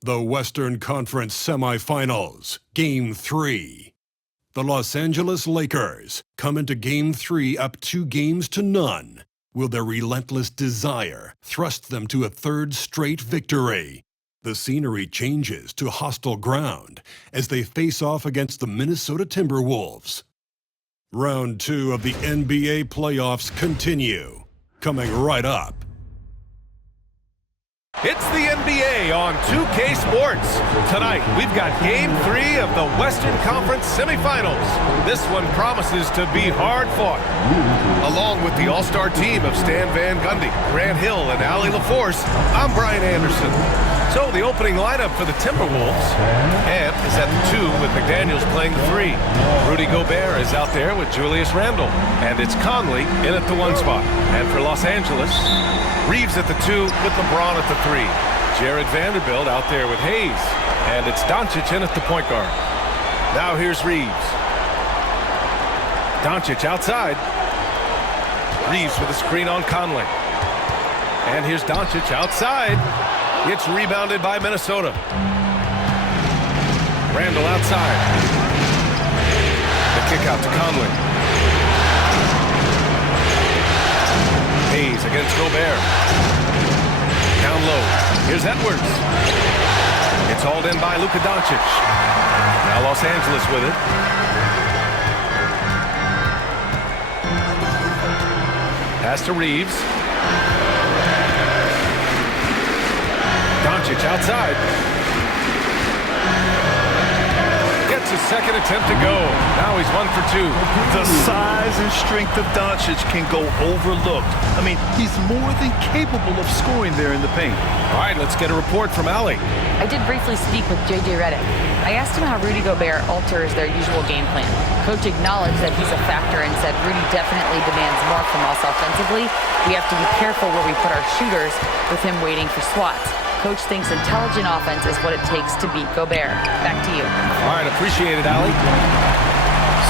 The Western Conference Semifinals, Game 3. The Los Angeles Lakers come into Game 3 up 2-0. Will their relentless desire thrust them to a third straight victory? The scenery changes to hostile ground as they face off against the Minnesota Timberwolves. Round 2 of the NBA playoffs continue. Coming right up. It's the NBA on 2K Sports. Tonight, we've got Game 3 of the Western Conference Semifinals. This one promises to be hard-fought. Along with the all-star team of Stan Van Gundy, Grant Hill, and Allie LaForce, I'm Brian Anderson. So the opening lineup for the Timberwolves, Ant is at the 2 with McDaniels playing the 3. Rudy Gobert is out there with Julius Randle. And it's Conley in at the 1 spot. And for Los Angeles, Reeves at the 2 with LeBron at the 3. Jared Vanderbilt out there with Hayes. And it's Doncic in at the point guard. Now here's Reeves. Doncic outside. Reeves with a screen on Conley. And here's Doncic outside. It's rebounded by Minnesota. Randle outside. The kick out to Conley. Hayes against Gobert. Down low. Here's Edwards. It's hauled in by Luka Doncic. Now Los Angeles with it. Pass to Reeves. Doncic outside. Gets his second attempt to go. Now he's 1 for 2. The size and strength of Doncic can go overlooked. I mean, he's more than capable of scoring there in the paint. All right, let's get a report from Allie. I did briefly speak with J.J. Redick. I asked him how Rudy Gobert alters their usual game plan. Coach acknowledged that he's a factor and said Rudy definitely demands more from us offensively. We have to be careful where we put our shooters with him waiting for swats. Coach thinks intelligent offense is what it takes to beat Gobert. Back to you. All right, appreciate it, Allie.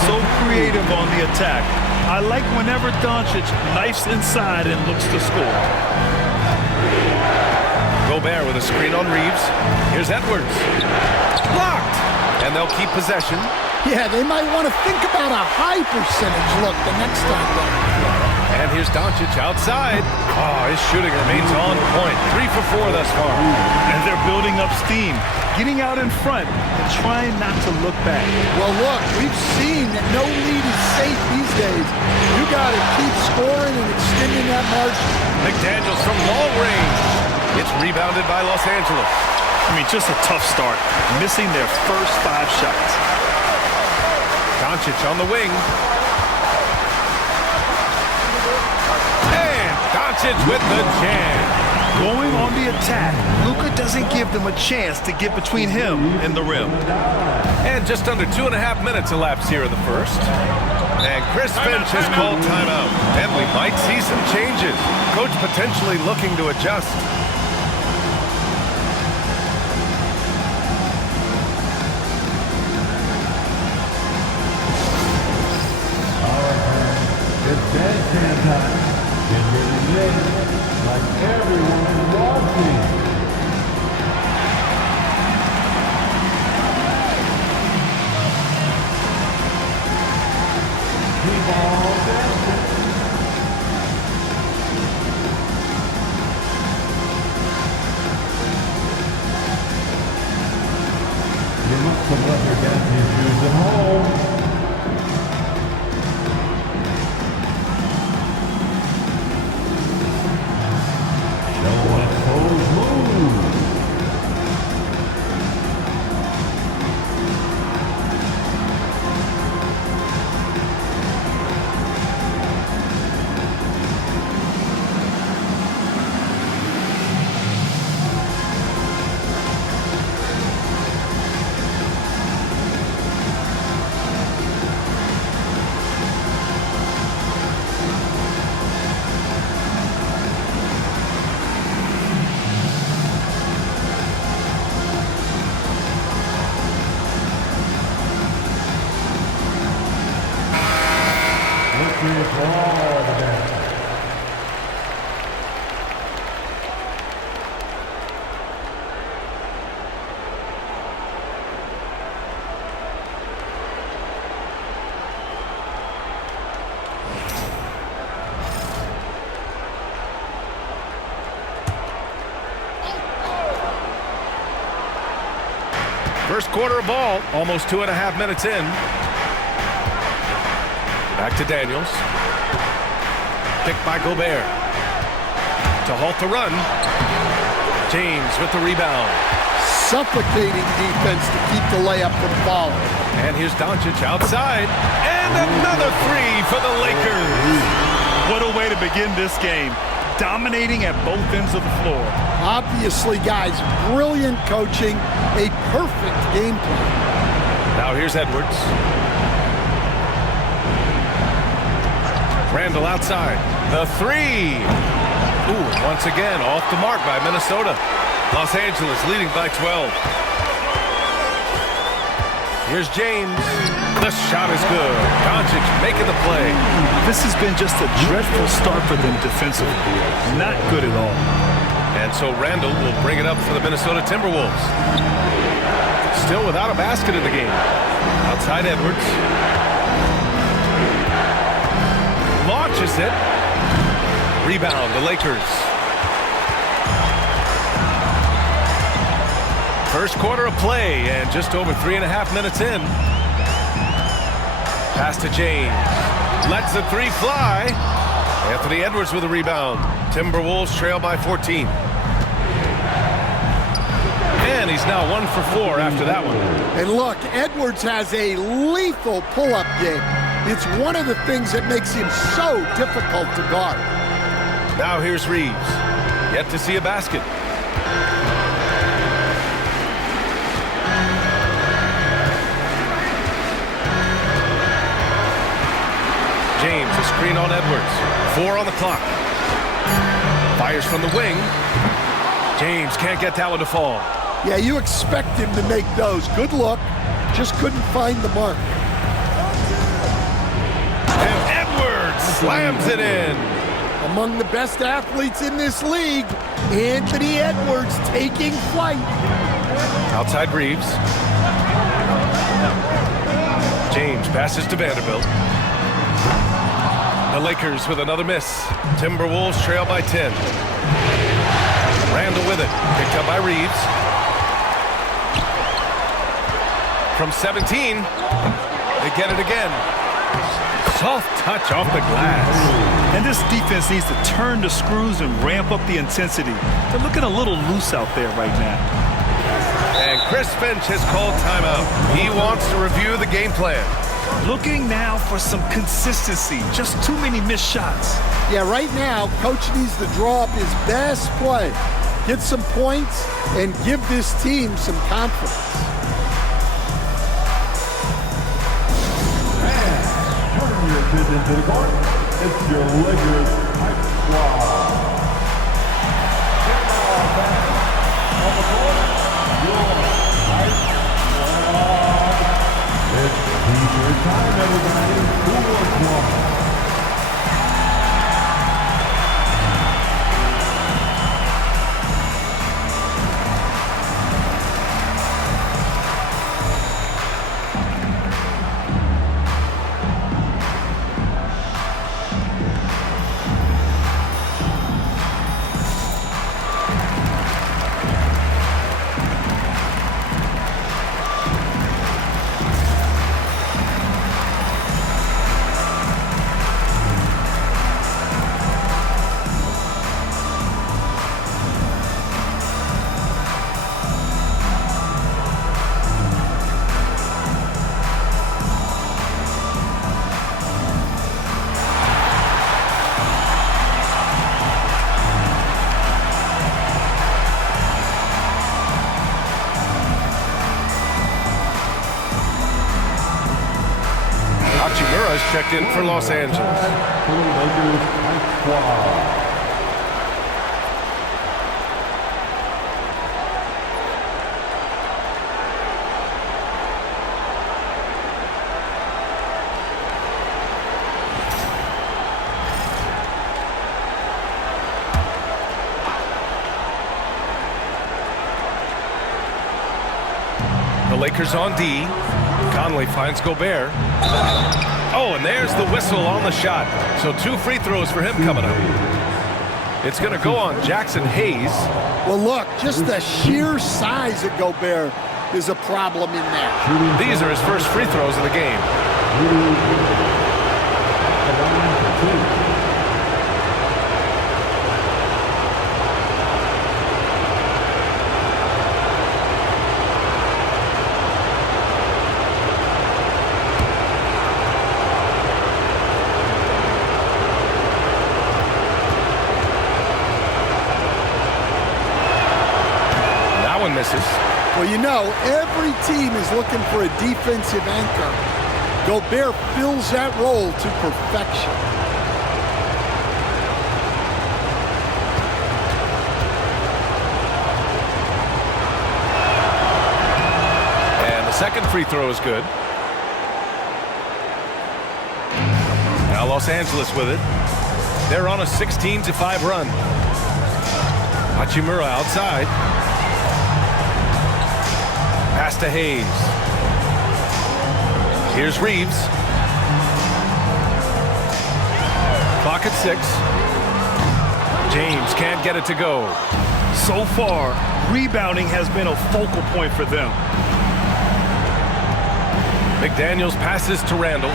So creative on the attack. I like whenever Doncic knifes inside and looks to score. Gobert with a screen on Reeves. Here's Edwards. Blocked! And they'll keep possession. Yeah, they might want to think about a high percentage look the next time down. And here's Doncic outside. Oh, his shooting remains on point. 3 for 4 thus far. And they're building up steam, getting out in front and trying not to look back. Well, look, we've seen that no lead is safe these days. You got to keep scoring and extending that margin. McDaniels from long range. It's rebounded by Los Angeles. I mean, just a tough start, missing their first 5 shots. Doncic on the wing. Doncic with the jam. Going on the attack, Luka doesn't give them a chance to get between him and the rim. And just under 2.5 minutes elapsed here in the first. And Chris Finch has called timeout. And we might see some changes. Coach potentially looking to adjust. It's dance time. Get ready like everyone is watching. Keep on dancing. You must have left your dancing shoes at home. First quarter of ball, almost 2.5 minutes in. Back to Daniels. Picked by Gobert. To halt the run. James with the rebound. Suffocating defense to keep the layup from falling. And here's Doncic outside. And another three for the Lakers. What a way to begin this game. Dominating at both ends of the floor. Obviously, guys, brilliant coaching, a perfect game plan. Now here's Edwards. Randall outside. The three. Ooh, once again, off the mark by Minnesota. Los Angeles leading by 12. Here's James. The shot is good. Doncic making the play. This has been just a dreadful start for them defensively. Not good at all. And so Randall will bring it up for the Minnesota Timberwolves. Still without a basket in the game. Outside Edwards. Launches it. Rebound, the Lakers. First quarter of play and just over 3.5 minutes in. Pass to James. Lets the three fly. Anthony Edwards with a rebound. Timberwolves trail by 14. And he's now 1 for 4 after that one. And look, Edwards has a lethal pull-up game. It's one of the things that makes him so difficult to guard. Now here's Reeves. Yet to see a basket. James, a screen on Edwards. 4 on the clock. Fires from the wing. James can't get that one to fall. Yeah, you expect him to make those. Good look. Just couldn't find the mark. And Edwards slams it in. Among the best athletes in this league, Anthony Edwards taking flight. Outside Reeves. James passes to Vanderbilt. The Lakers with another miss. Timberwolves trail by 10. Randall with it. Picked up by Reeves. From 17. They get it again. Soft touch off the glass. And this defense needs to turn the screws and ramp up the intensity. They're looking a little loose out there right now. And Chris Finch has called timeout. He wants to review the game plan. Looking now for some consistency. Just too many missed shots. Yeah, right now, Coach needs to draw up his best play, get some points, and give this team some confidence. And turning your attention to the court, it's your Lakers Hype Squad. On the court, your Hype Squad. It's your time, everybody. Who wants one? Checked in for Los Angeles. Lakers Hype Squad. The Lakers on D. Conley finds Gobert. Oh, and there's the whistle on the shot. So 2 free throws for him coming up. It's going to go on Jackson Hayes. Well, look, just the sheer size of Gobert. is a problem in there. These are his first free throws of the game. That one misses. Well, you know, every team is looking for a defensive anchor. Gobert fills that role to perfection. And the second free throw is good. Now Los Angeles with it. They're on a 16-5 run. Hachimura outside. Pass to Hayes. Here's Reeves. Clock at 6. James can't get it to go. So far, rebounding has been a focal point for them. McDaniels passes to Randall.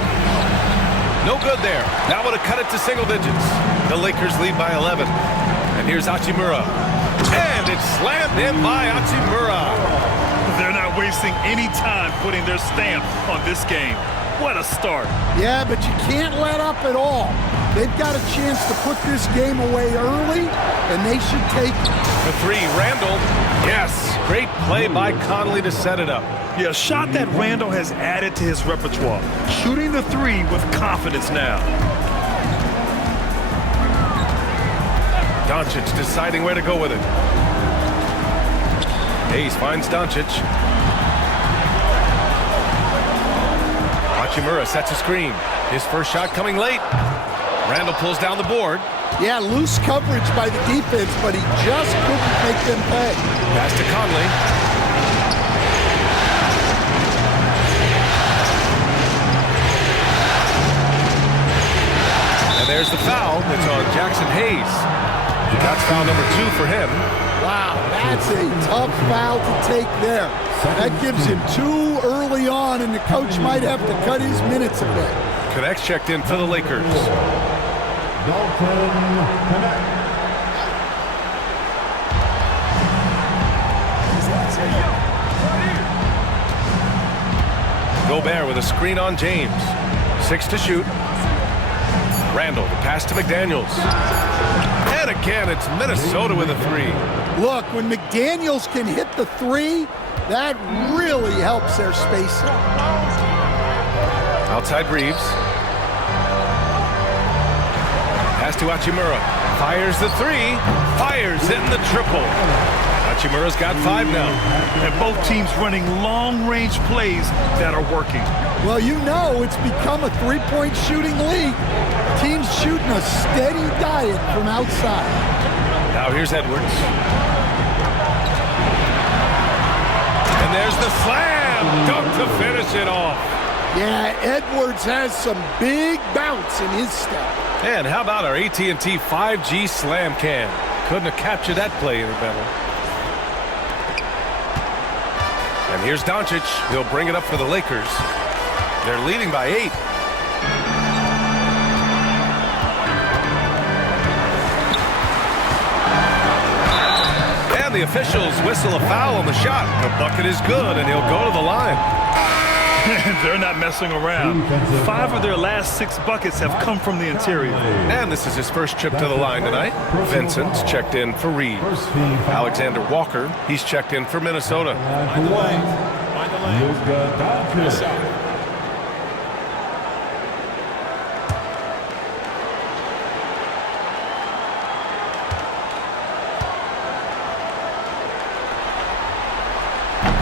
No good there. That would have cut it to single digits. The Lakers lead by 11. And here's Hachimura. And it's slammed in by Hachimura. They're not wasting any time putting their stamp on this game. What a start. Yeah, but you can't let up at all. They've got a chance to put this game away early, and they should take it. For 3, Randall. Yes, great play by Conley to set it up. Yeah, a shot that Randall has added to his repertoire. Shooting the 3 with confidence now. Doncic deciding where to go with it. Hayes finds Doncic. Hachimura sets a screen. His first shot coming late. Randall pulls down the board. Yeah, loose coverage by the defense, but he just couldn't make them pay. Pass to Conley. And there's the foul. It's on Jackson Hayes. That's foul number 2 for him. Wow, that's a tough foul to take there. That gives him 2 early on, and the coach might have to cut his minutes a bit. Connects checked in for the Lakers. Gobert with a screen on James. 6 to shoot. Randall, the pass to McDaniels. And again, it's Minnesota with a 3. Look, when McDaniels can hit the 3, that really helps their spacing. Outside Reeves. Pass to Hachimura. Fires the 3. Fires in the triple. Hachimura's got 5 now. And both teams running long-range plays that are working. Well, you know it's become a three-point shooting league. Teams shooting a steady diet from outside. Now here's Edwards. And there's the slam. Dunk to finish it off. Yeah, Edwards has some big bounce in his step. And how about our AT&T 5G slam cam? Couldn't have captured that play any better. And here's Doncic. He'll bring it up for the Lakers. They're leading by 8. And the officials whistle a foul on the shot. The bucket is good, and he'll go to the line. They're not messing around. 5 of their last 6 buckets have come from the interior. And this is his first trip to the line tonight. Vincent's checked in for Reeves. Alexander Walker, he's checked in for Minnesota. Mind the lane. Luka Doncic.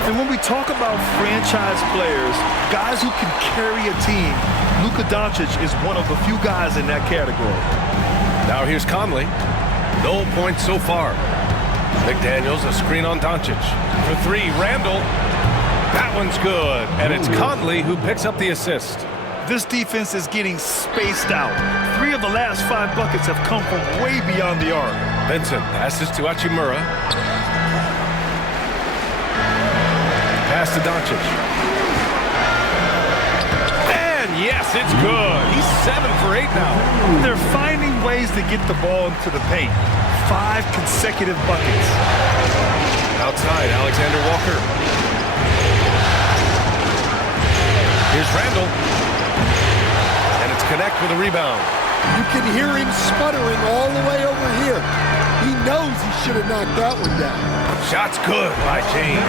And when we talk about franchise players, guys who can carry a team, Luka Doncic is one of the few guys in that category. Now here's Conley. No points so far. McDaniels, a screen on Doncic. For 3, Randall. That one's good. And it's Conley who picks up the assist. This defense is getting spaced out. 3 of the last 5 buckets have come from way beyond the arc. Vincent passes to Hachimura. pass to Doncic. And yes, it's good. He's 7 for 8 now. They're finding ways to get the ball into the paint. 5 consecutive buckets. Outside, Alexander Walker. Here's Randall. And it's Connect with a rebound. You can hear him sputtering all the way over here. He knows he should have knocked that one down. Shot's good by James.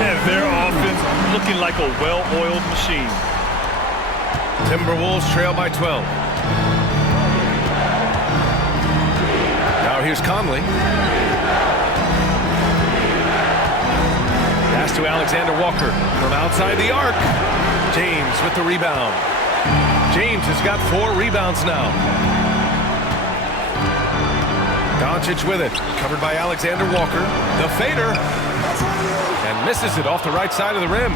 And their offense looking like a well-oiled machine. Timberwolves trail by 12. Now here's Conley. Pass to Alexander Walker from outside the arc. James with the rebound. James has got 4 rebounds now. Doncic with it. Covered by Alexander Walker. The fader. And misses it off the right side of the rim.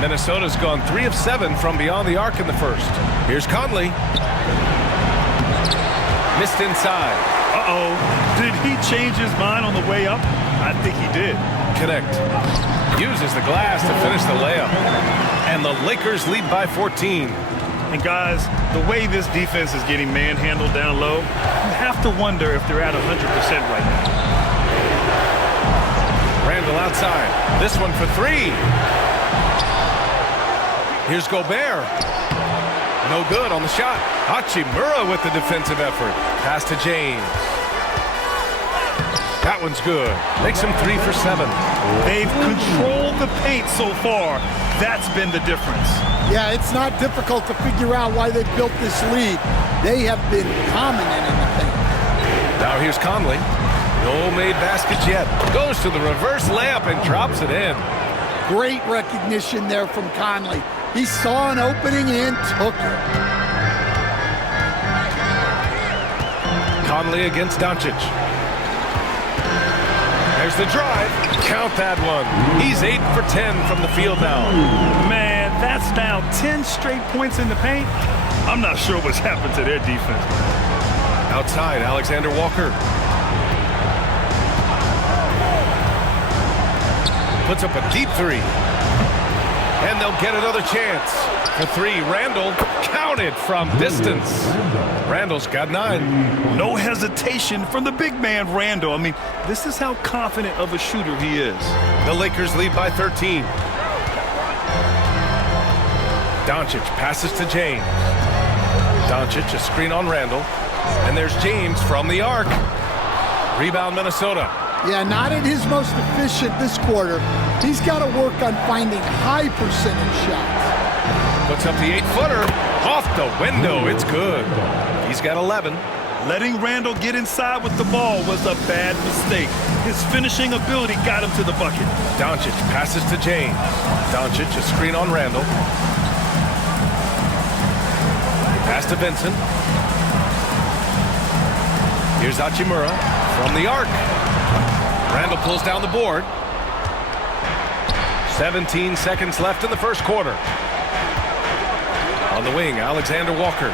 Minnesota's gone 3 of 7 from beyond the arc in the first. Here's Conley. Missed inside. Uh-oh. Did he change his mind on the way up? I think he did. Connect. Uses the glass to finish the layup. And the Lakers lead by 14. And guys, the way this defense is getting manhandled down low, you have to wonder if they're at 100% right now. Randall outside. This one for 3. Here's Gobert. No good on the shot. Hachimura with the defensive effort. Pass to James. That one's good. Makes him 3 for 7. They've controlled the paint so far. That's been the difference. Yeah, it's not difficult to figure out why they built this lead. They have been dominant in the paint. Now here's Conley. No made baskets yet. Goes to the reverse layup and drops it in. Great recognition there from Conley. He saw an opening and took it. Conley against Doncic. There's the drive. Count that one. He's 8 for 10 from the field now. Man, that's now 10 straight points in the paint. I'm not sure what's happened to their defense. Outside, Alexander Walker. Puts up a deep 3. And they'll get another chance. For 3, Randall counted from distance. Randall's got 9. No hesitation from the big man, Randall. I mean, this is how confident of a shooter he is. The Lakers lead by 13. Doncic passes to James. Doncic, a screen on Randall. And there's James from the arc. Rebound, Minnesota. Yeah, not at his most efficient this quarter. He's got to work on finding high percentage shots. Puts up the 8-footer. Off the window. It's good. He's got 11. Letting Randall get inside with the ball was a bad mistake. His finishing ability got him to the bucket. Doncic passes to James. Doncic, a screen on Randall. Pass to Vincent. Here's Hachimura from the arc. Randall pulls down the board. 17 seconds left in the first quarter. On the wing, Alexander Walker.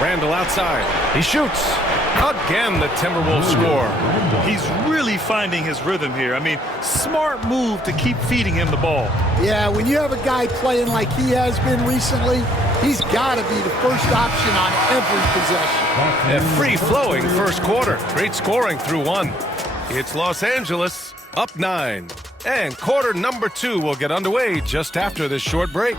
Randall outside. He shoots. Again, the Timberwolves score. He's really finding his rhythm here. I mean, smart move to keep feeding him the ball. Yeah, when you have a guy playing like he has been recently, he's got to be the first option on every possession. A free-flowing first quarter. Great scoring through 1. It's Los Angeles up 9. And quarter number 2 will get underway just after this short break.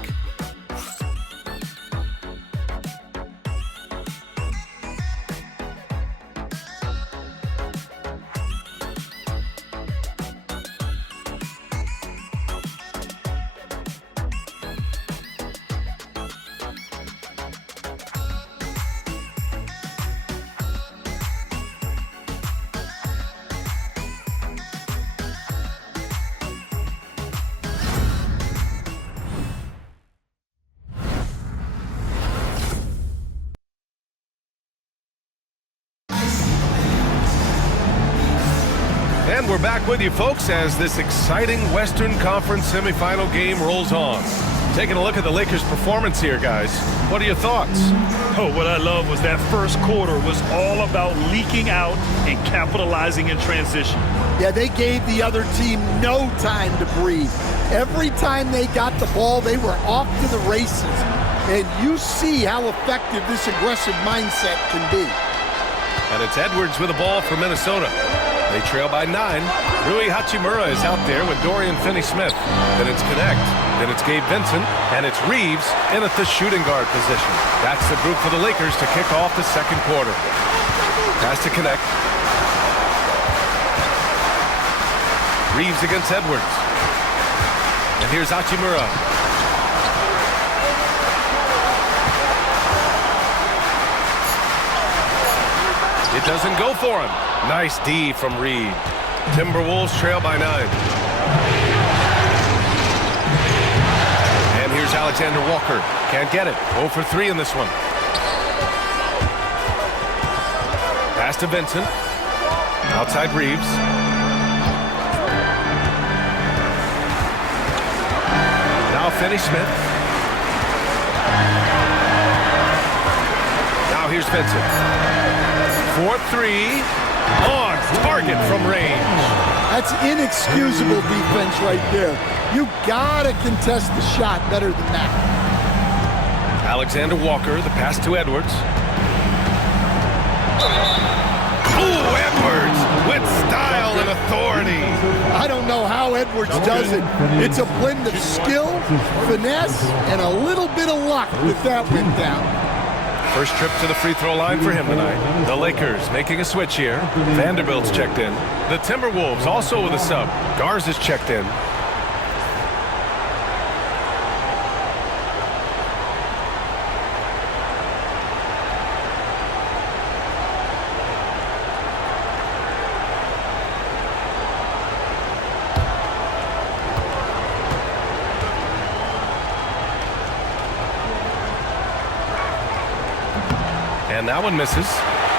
And we're back with you, folks, as this exciting Western Conference semifinal game rolls on. Taking a look at the Lakers' performance here, guys. What are your thoughts? Oh, what I love was that first quarter was all about leaking out and capitalizing in transition. Yeah, they gave the other team no time to breathe. Every time they got the ball, they were off to the races. And you see how effective this aggressive mindset can be. And it's Edwards with the ball for Minnesota. They trail by 9. Rui Hachimura is out there with Dorian Finney-Smith. Then it's Connect. Then it's Gabe Vincent. And it's Reeves in at the shooting guard position. That's the group for the Lakers to kick off the second quarter. Pass to Connect. Reeves against Edwards. And here's Hachimura. It doesn't go for him. Nice D from Reed. Timberwolves trail by 9. And here's Alexander Walker. Can't get it. 0 for 3 in this one. Pass to Vincent. Outside Reeves. Now Finney-Smith. Now here's Vincent. 4-3 on target from range. That's inexcusable defense right there. You gotta contest the shot better than that. Alexander Walker, the pass to Edwards. Ooh, Edwards with style and authority. I don't know how Edwards does it. It's a blend of skill, finesse, and a little bit of luck that went down. First trip to the free throw line for him tonight. The Lakers making a switch here. Vanderbilt's checked in. The Timberwolves also with a sub. Garza's checked in. And that one misses.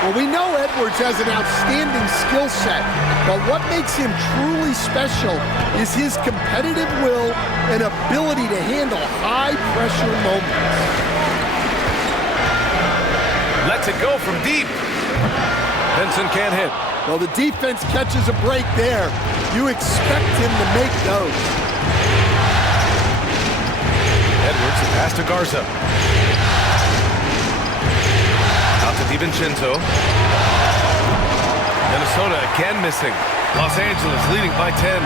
Well, we know Edwards has an outstanding skill set, but what makes him truly special is his competitive will and ability to handle high-pressure moments. Lets it go from deep. Vincent can't hit. Well, the defense catches a break there. You expect him to make those. Edwards, the pass to Garza. Out to DiVincenzo. Minnesota again missing. Los Angeles leading by 10.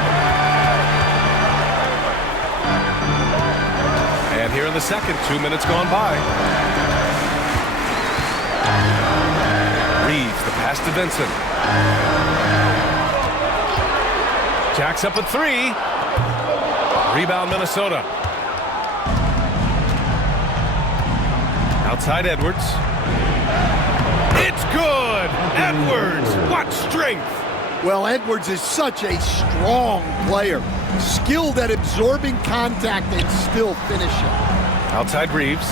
And here in the second, 2 minutes gone by. Reeves, the pass to Vincent. Jacks up a 3. Rebound Minnesota. Outside Edwards. It's good! Edwards, what strength! Well, Edwards is such a strong player. Skilled at absorbing contact and still finishing. Outside Reeves.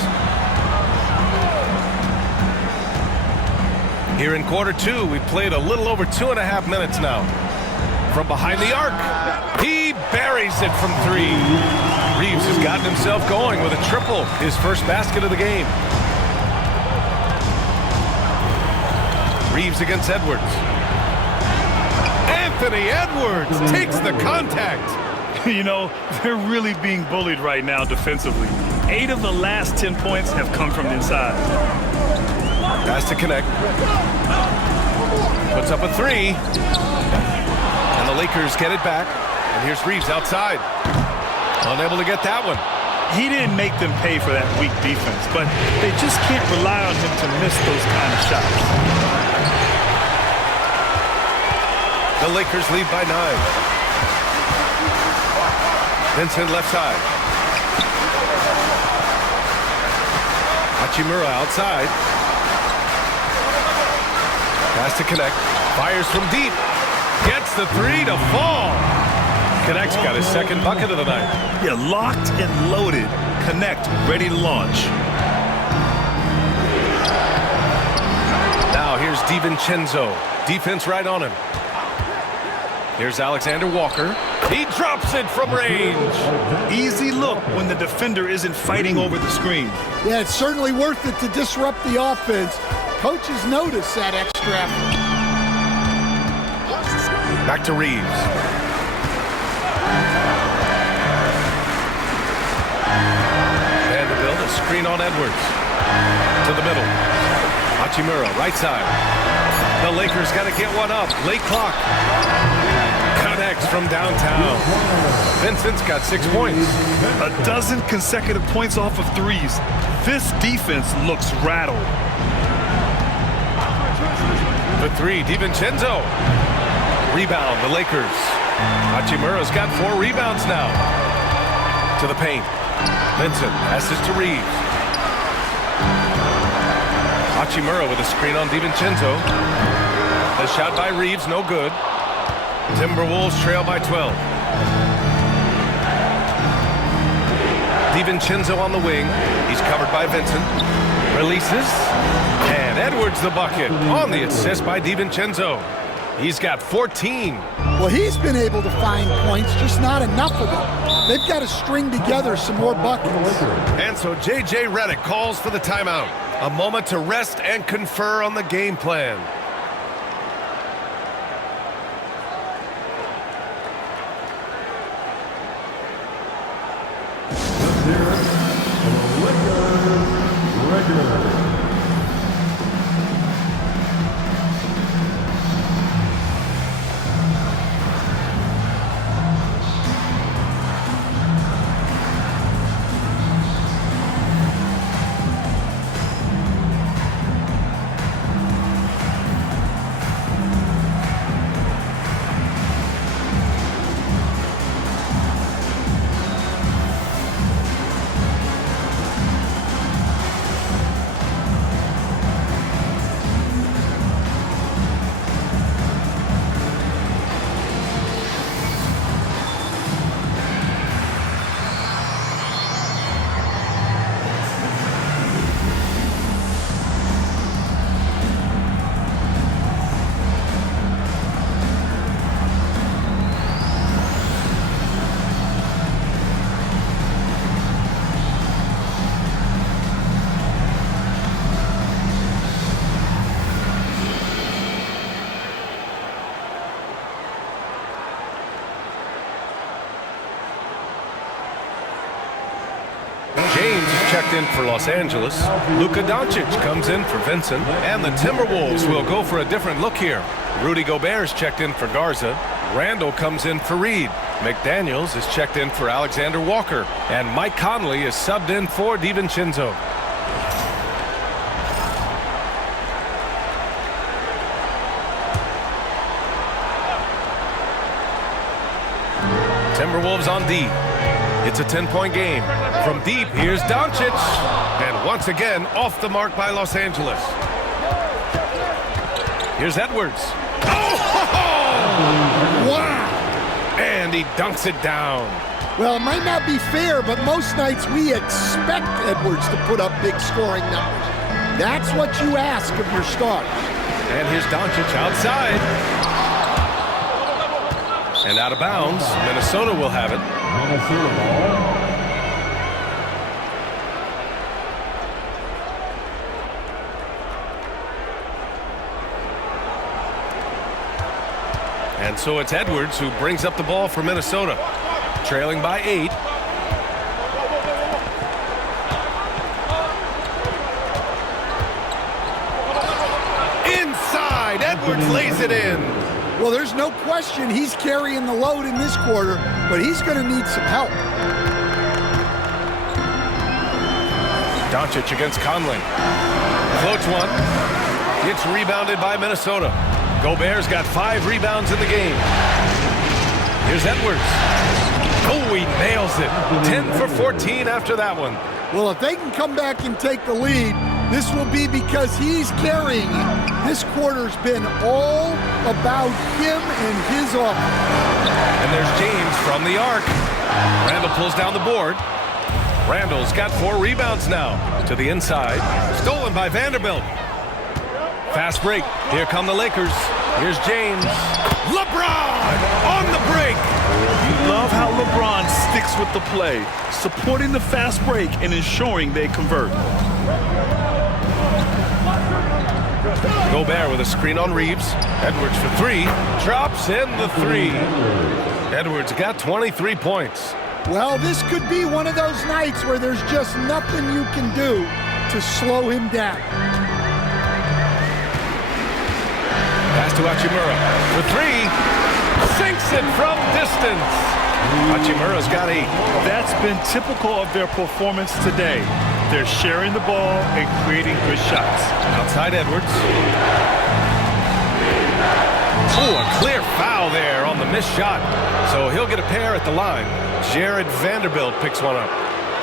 Here in quarter 2, we've played a little over 2.5 minutes now. From behind the arc, he buries it from 3. Reeves has gotten himself going with a triple, his first basket of the game. Reeves against Edwards. Anthony Edwards takes the contact. You know, they're really being bullied right now defensively. 8 of the last 10 points have come from inside. Pass to Connect. Puts up a 3. And the Lakers get it back. And here's Reeves outside. Unable to get that one. He didn't make them pay for that weak defense, but they just can't rely on him to miss those kind of shots. The Lakers lead by 9. Vincent left side. Hachimura outside. Pass to Connect. Fires from deep. Gets the 3 to fall. Connect's got his second bucket of the night. Yeah, locked and loaded. Connect, ready to launch. Now here's DiVincenzo. Defense right on him. Here's Alexander Walker. He drops it from range. Easy look when the defender isn't fighting over the screen. Yeah, it's certainly worth it to disrupt the offense. Coaches notice that extra effort. Back to Reeves. Vanderbilt, a screen on Edwards. To the middle. Hachimura, right side. The Lakers got to get one up. Late clock. Connects from downtown. Vincent's got 6 points. A dozen consecutive points off of threes. This defense looks rattled. The three, DiVincenzo. Rebound, the Lakers. Hachimura's got 4 rebounds now. To the paint. Vincent passes to Reeves. Hachimura with a screen on DiVincenzo. The shot by Reeves, no good. Timberwolves trail by 12. DiVincenzo on the wing. He's covered by Vincent. Releases. And Edwards the bucket on the assist by DiVincenzo. He's got 14. Well, he's been able to find points, just not enough of them. They've got to string together some more buckets. And so J.J. Redick calls for the timeout. A moment to rest and confer on the game plan. James is checked in for Los Angeles. Luka Doncic comes in for Vincent. And the Timberwolves will go for a different look here. Rudy Gobert is checked in for Garza. Randall comes in for Reed. McDaniels is checked in for Alexander Walker. And Mike Conley is subbed in for DiVincenzo. Timberwolves on D. It's a 10-point game. From deep, here's Doncic. And once again, off the mark by Los Angeles. Here's Edwards. Oh! Wow! And he dunks it down. Well, it might not be fair, but most nights we expect Edwards to put up big scoring numbers. That's what you ask of your stars. And here's Doncic outside. And out of bounds. Minnesota will have it. Minnesota ball. And so it's Edwards who brings up the ball for Minnesota. Trailing by 8. Inside, Edwards lays it in. Well, there's no question he's carrying the load in this quarter, but he's going to need some help. Doncic against Conley. Floats one. It's rebounded by Minnesota. Gobert's got 5 rebounds in the game. Here's Edwards. Oh, he nails it. 10 for 14 after that one. Well, if they can come back and take the lead, this will be because he's carrying it. This quarter's been all about him and his offense. And there's James from the arc. Randall pulls down the board. Randall's got 4 rebounds now. To the inside. Stolen by Vanderbilt. Fast break. Here come the Lakers. Here's James. LeBron on the break. You love how LeBron sticks with the play, supporting the fast break and ensuring they convert. Gobert with a screen on Reeves. Edwards for three. Drops in the three. Edwards got 23 points. Well, this could be one of those nights where there's just nothing you can do to slow him down. Pass to Hachimura for three. Sinks it from distance. Hachimura's got 8. That's been typical of their performance today. They're sharing the ball and creating good shots. Outside Edwards. Oh, a clear foul there on the missed shot. So he'll get a pair at the line. Jared Vanderbilt picks one up.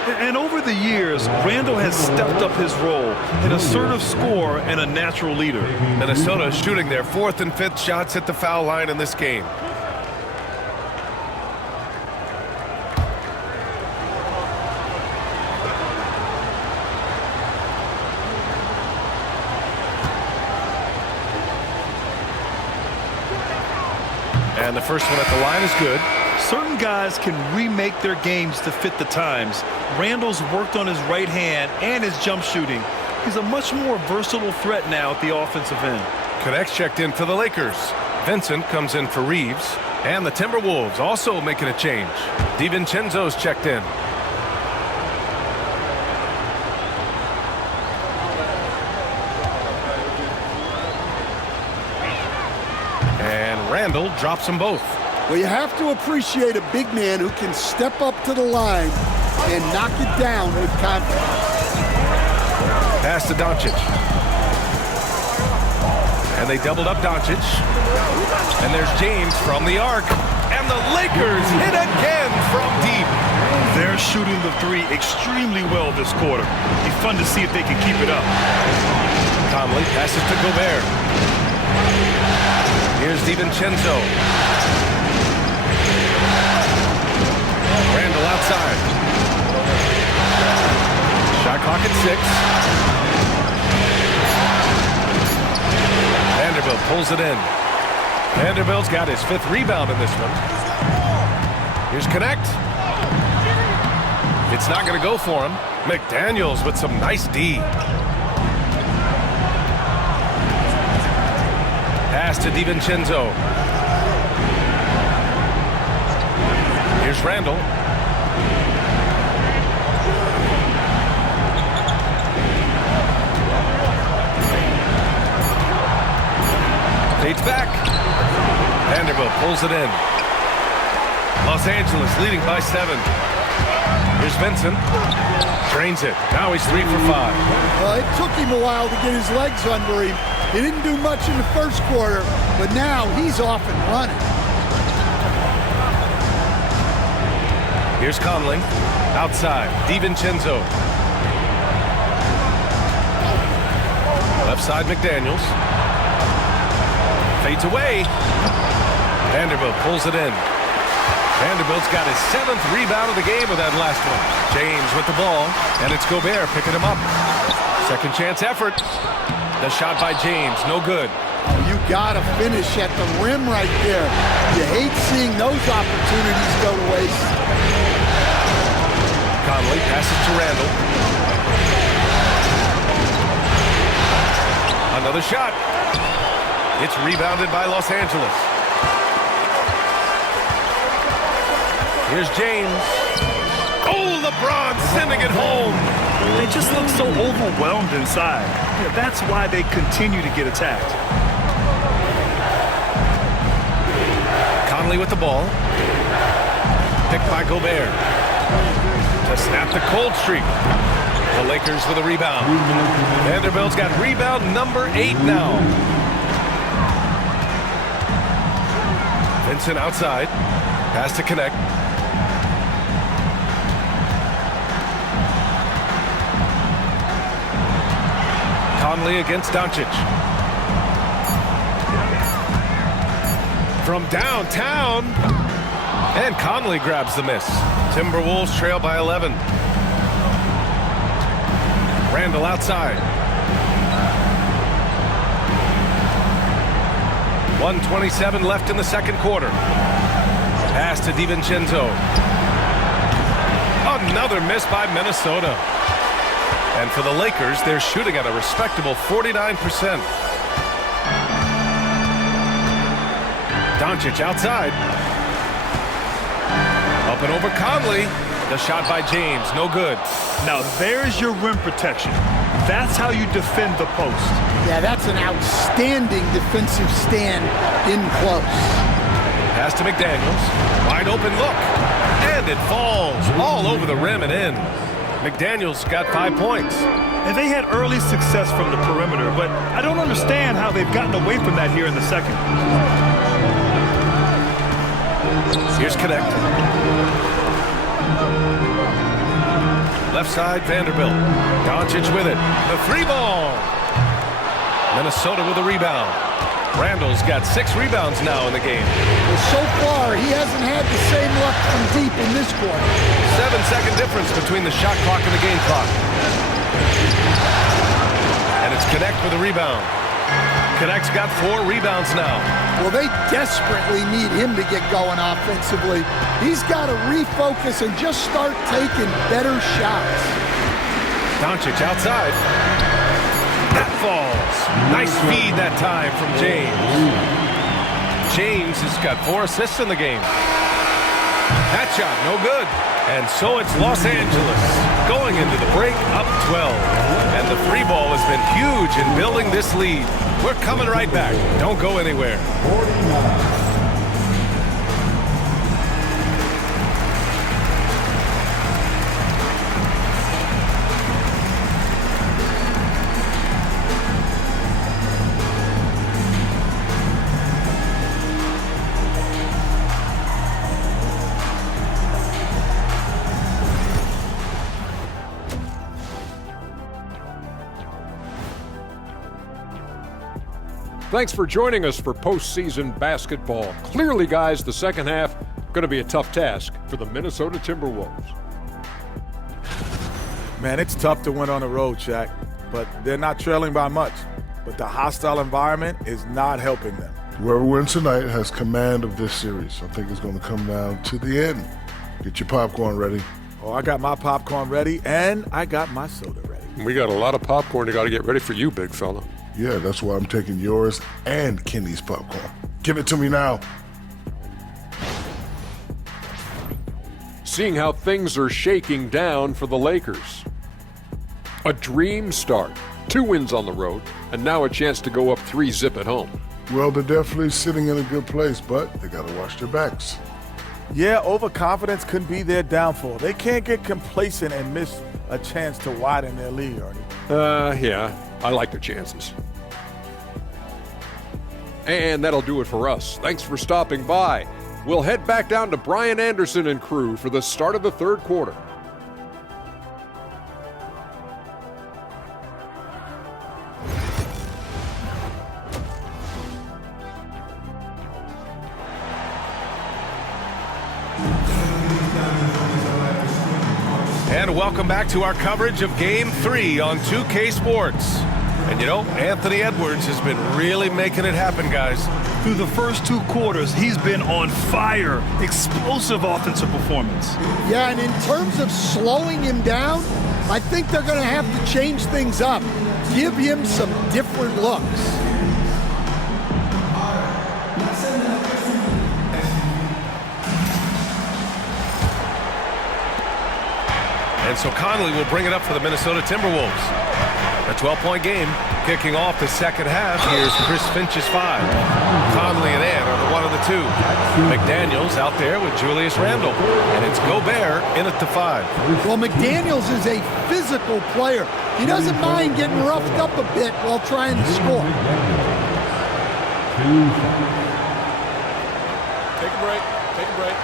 And over the years, Randall has stepped up his role, an assertive scorer and a natural leader. Minnesota is shooting their 4th and 5th shots at the foul line in this game. And the first one at the line is good. Certain guys can remake their games to fit the times. Randall's worked on his right hand and his jump shooting. He's a much more versatile threat now at the offensive end. Connects checked in for the Lakers. Vincent comes in for Reeves. And the Timberwolves also making a change. DiVincenzo's checked in. And Randall drops them both. Well, you have to appreciate a big man who can step up to the line and knock it down with confidence. Pass to Doncic. And they doubled up Doncic. And there's James from the arc. And the Lakers hit again from deep. They're shooting the three extremely well this quarter. Be fun to see if they can keep it up. Conley passes to Gobert. Here's DiVincenzo. Randall outside. Shot clock at 6. Vanderbilt pulls it in. Vanderbilt's got his 5th rebound in this one. Here's Connect. It's not going to go for him. McDaniels with some nice D. Pass to DiVincenzo. Here's Randall. Fades back. Vanderbilt pulls it in. Los Angeles leading by 7. Here's Vincent. Drains it. Now he's 3 for 5. Well, it took him a while to get his legs under him. He didn't do much in the first quarter, but now he's off and running. Here's Conley. Outside. DiVincenzo. Left side McDaniels. Fades away. Vanderbilt pulls it in. Vanderbilt's got his 7th rebound of the game with that last one. James with the ball, and it's Gobert picking him up. Second chance effort. The shot by James, no good. Oh, you gotta finish at the rim right there. You hate seeing those opportunities go to waste. Conley passes to Randall. Another shot. It's rebounded by Los Angeles. Here's James. Oh, LeBron sending it home. They just look so overwhelmed inside. Yeah, that's why they continue to get attacked. Conley with the ball. Picked by Gobert. To snap the cold streak. The Lakers with a rebound. Vanderbilt's got rebound number 8 now. Vincent outside. Pass to Connect. Conley against Doncic. From downtown. And Conley grabs the miss. Timberwolves trail by 11. Randall outside. 1:27 left in the second quarter. Pass to DiVincenzo. Another miss by Minnesota. And for the Lakers, they're shooting at a respectable 49%. Doncic outside. Up and over Conley. The shot by James, no good. Now there's your rim protection. That's how you defend the post. Yeah, that's an outstanding defensive stand in close. Pass to McDaniels. Wide open look. And it falls all over the rim and in. McDaniels got 5 points. And they had early success from the perimeter, but I don't understand how they've gotten away from that here in the second. Here's Connect. Left side, Vanderbilt. Doncic with it. The three ball. Minnesota with a rebound. Randall's got 6 rebounds now in the game. Well, so far, he hasn't had the same luck from deep in this quarter. 7-second difference between the shot clock and the game clock. And it's Connect with a rebound. Connect's got 4 rebounds now. Well, they desperately need him to get going offensively. He's got to refocus and just start taking better shots. Doncic outside. That falls. Nice feed that time from James. James has got 4 assists in the game. That shot, no good. And so it's Los Angeles going into the break up 12. And the 3 ball has been huge in building this lead. We're coming right back. Don't go anywhere. 49. Thanks for joining us for postseason basketball. Clearly, guys, the second half going to be a tough task for the Minnesota Timberwolves. Man, it's tough to win on the road, Shaq, but they're not trailing by much. But the hostile environment is not helping them. Whoever wins tonight has command of this series. I think it's going to come down to the end. Get your popcorn ready. Oh, I got my popcorn ready, and I got my soda ready. We got a lot of popcorn you got to get ready for you, big fella. Yeah, that's why I'm taking yours and Kenny's popcorn. Give it to me now. Seeing how things are shaking down for the Lakers. A dream start. 2 wins on the road, and now a chance to go up 3-zip at home. Well, they're definitely sitting in a good place, but they got to watch their backs. Yeah, overconfidence could be their downfall. They can't get complacent and miss a chance to widen their lead, Ernie. Yeah, I like their chances. And that'll do it for us. Thanks for stopping by. We'll head back down to Brian Anderson and crew for the start of the third quarter. And welcome back to our coverage of Game 3 on 2K Sports. And you know, Anthony Edwards has been really making it happen, guys. Through the first 2 quarters, he's been on fire. Explosive offensive performance. Yeah, and in terms of slowing him down, I think they're going to have to change things up. Give him some different looks. And so Conley will bring it up for the Minnesota Timberwolves. A 12-point game kicking off the second half. Here's Chris Finch's 5. Conley and Ant are the 1 of the 2. McDaniels out there with Julius Randle. And it's Gobert in at the 5. Well, McDaniels is a physical player. He doesn't mind getting roughed up a bit while trying to score. Take a break. Take a break.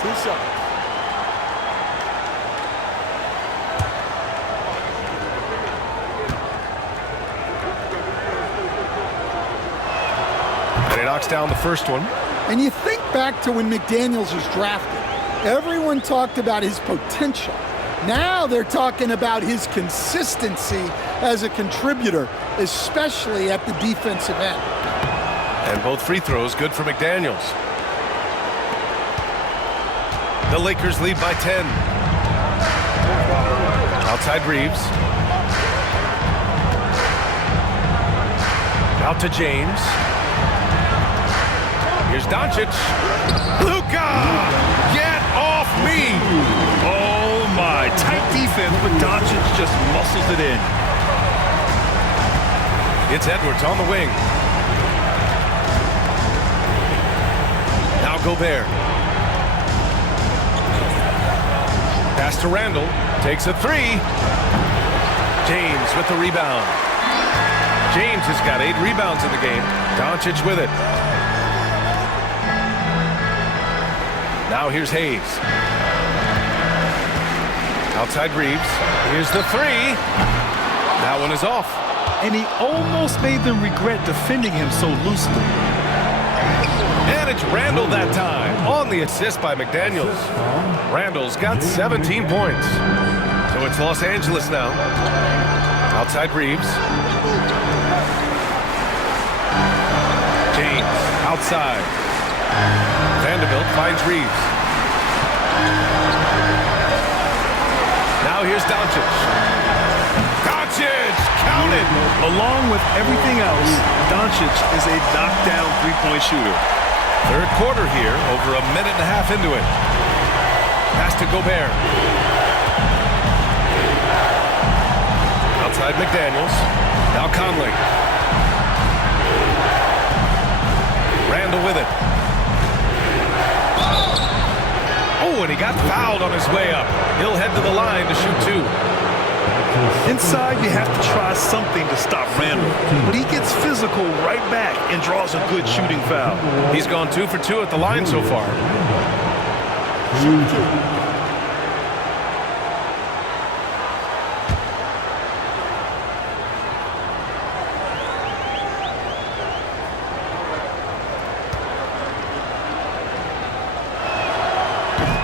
2 seconds. And he knocks down the first one. And you think back to when McDaniels was drafted. Everyone talked about his potential. Now they're talking about his consistency as a contributor, especially at the defensive end. And both free throws good for McDaniels. The Lakers lead by 10. Outside Reeves. Out to James. Here's Doncic. Luka! Get off me! Oh, my. Tight defense, but Doncic just muscles it in. It's Edwards on the wing. Now Gobert. Pass to Randall. Takes a three. James with the rebound. James has got 8 rebounds in the game. Doncic with it. Now here's Hayes. Outside Reeves. Here's the three. That one is off. And he almost made them regret defending him so loosely. And it's Randall that time on the assist by McDaniels. Randall's got 17 points. So it's Los Angeles now. Outside Reeves. James outside. Vanderbilt finds Reeves. Now here's Doncic. Doncic! Count it! Along with everything else, Doncic is a knockdown three-point shooter. Third quarter here, over a minute and a half into it. Pass to Gobert. Outside McDaniels. Now Conley. Randall with it. Oh, and he got fouled on his way up. He'll head to the line to shoot 2. Inside, you have to try something to stop Randall. But he gets physical right back and draws a good shooting foul. He's gone 2 for 2 at the line so far.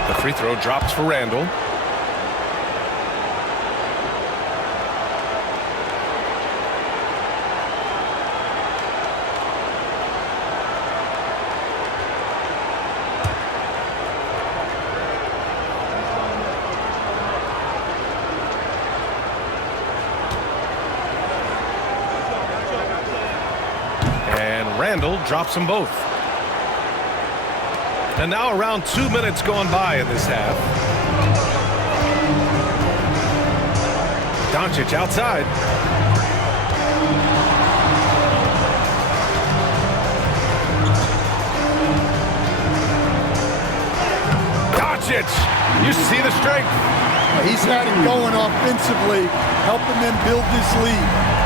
The free throw drops for Randall. Randall drops them both. And now around 2 minutes gone by in this half. Doncic outside. Doncic! You see the strength. He's had it going offensively, helping them build this lead.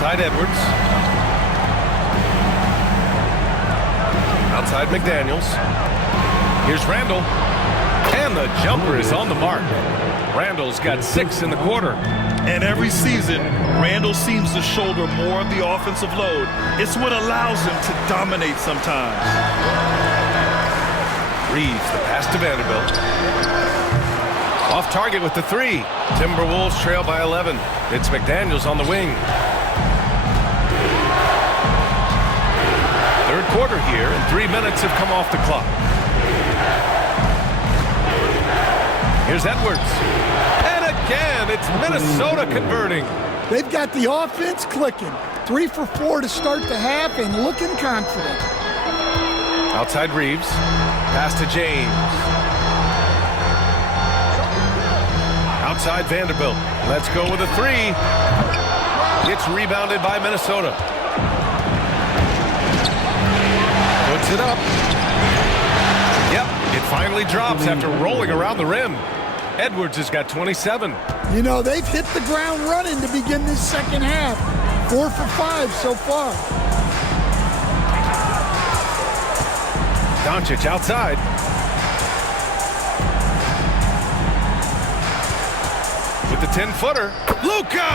Outside Edwards. Outside McDaniels. Here's Randall. And the jumper is on the mark. Randall's got 6 in the quarter. And every season, Randall seems to shoulder more of the offensive load. It's what allows him to dominate sometimes. Reeves, the pass to Vanderbilt. Off target with the 3. Timberwolves trail by 11. It's McDaniels on the wing. Third quarter here, and 3 minutes have come off the clock. Here's Edwards. And again, it's Minnesota converting. They've got the offense clicking. 3 for 4 to start the half and looking confident. Outside Reeves. Pass to James. Outside Vanderbilt. Let's go with a 3. It's rebounded by Minnesota. Puts it up. Yep, it finally drops after rolling around the rim. Edwards has got 27. You know, they've hit the ground running to begin this second half. 4 for 5 so far. Doncic outside. With the 10-footer. Luka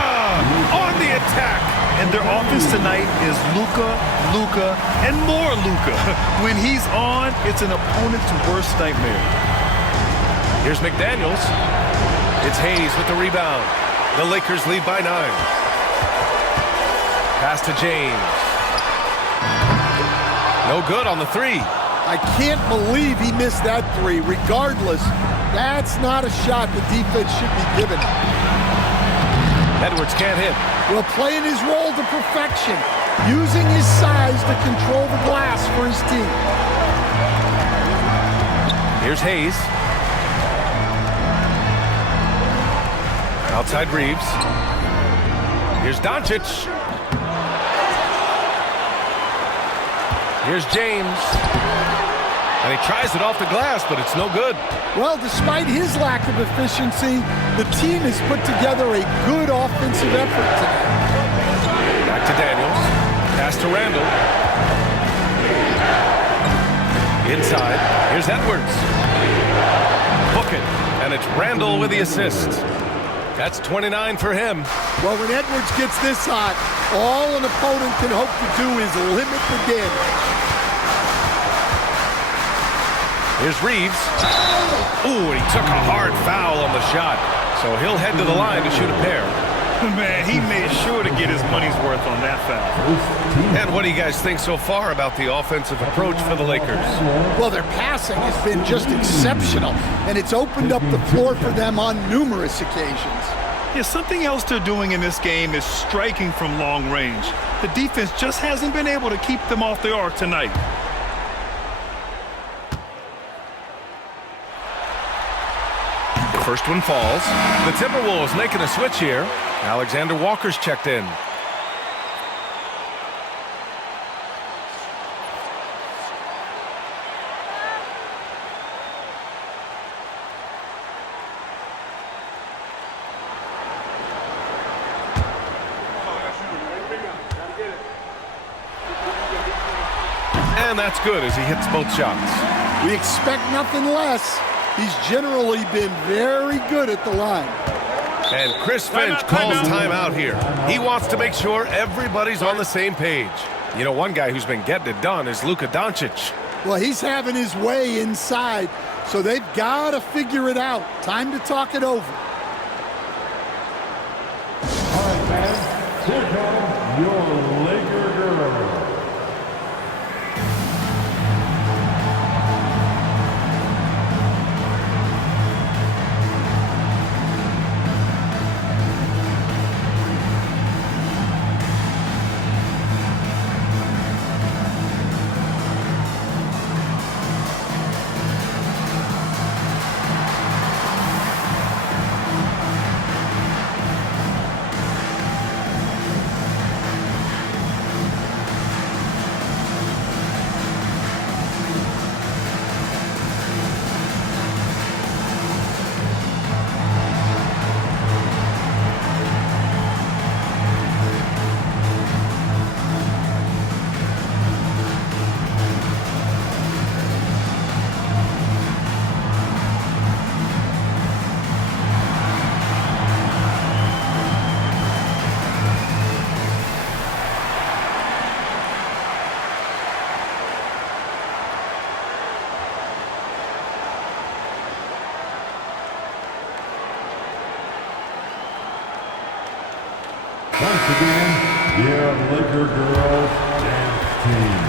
on the attack. And their offense tonight is Luka, Luka, and more Luka. When he's on, it's an opponent's worst nightmare. Here's McDaniels. It's Hayes with the rebound. The Lakers lead by 9. Pass to James. No good on the three. I can't believe he missed that three. Regardless, that's not a shot the defense should be given. Edwards can't hit. Well, playing his role to perfection, using his size to control the glass for his team. Here's Hayes. Outside Reeves. Here's Doncic. Here's James. And he tries it off the glass, but it's no good. Well, despite his lack of efficiency, the team has put together a good offensive effort today. Back to Daniels. Pass to Randall. Inside. Here's Edwards. Book it. And it's Randall with the assist. That's 29 for him. Well, when Edwards gets this hot, all an opponent can hope to do is limit the damage. Here's Reeves. Ooh, and he took a hard foul on the shot. So he'll head to the line to shoot a pair. Man, he made sure to get his money's worth on that foul. And what do you guys think so far about the offensive approach for the Lakers? Well, their passing has been just exceptional, and it's opened up the floor for them on numerous occasions. Yeah, something else they're doing in this game is striking from long range. The defense just hasn't been able to keep them off the arc tonight. The first one falls. The Timberwolves making a switch here. Alexander Walker's checked in. And that's good as he hits both shots. We expect nothing less. He's generally been very good at the line. And Chris Finch calls timeout here. He wants to make sure everybody's on the same page. You know, one guy who's been getting it done is Luka Doncic. Well, he's having his way inside, so they've got to figure it out. Time to talk it over. All right, man. Here comes your Laker girl. Once again, your Laker girls dance team.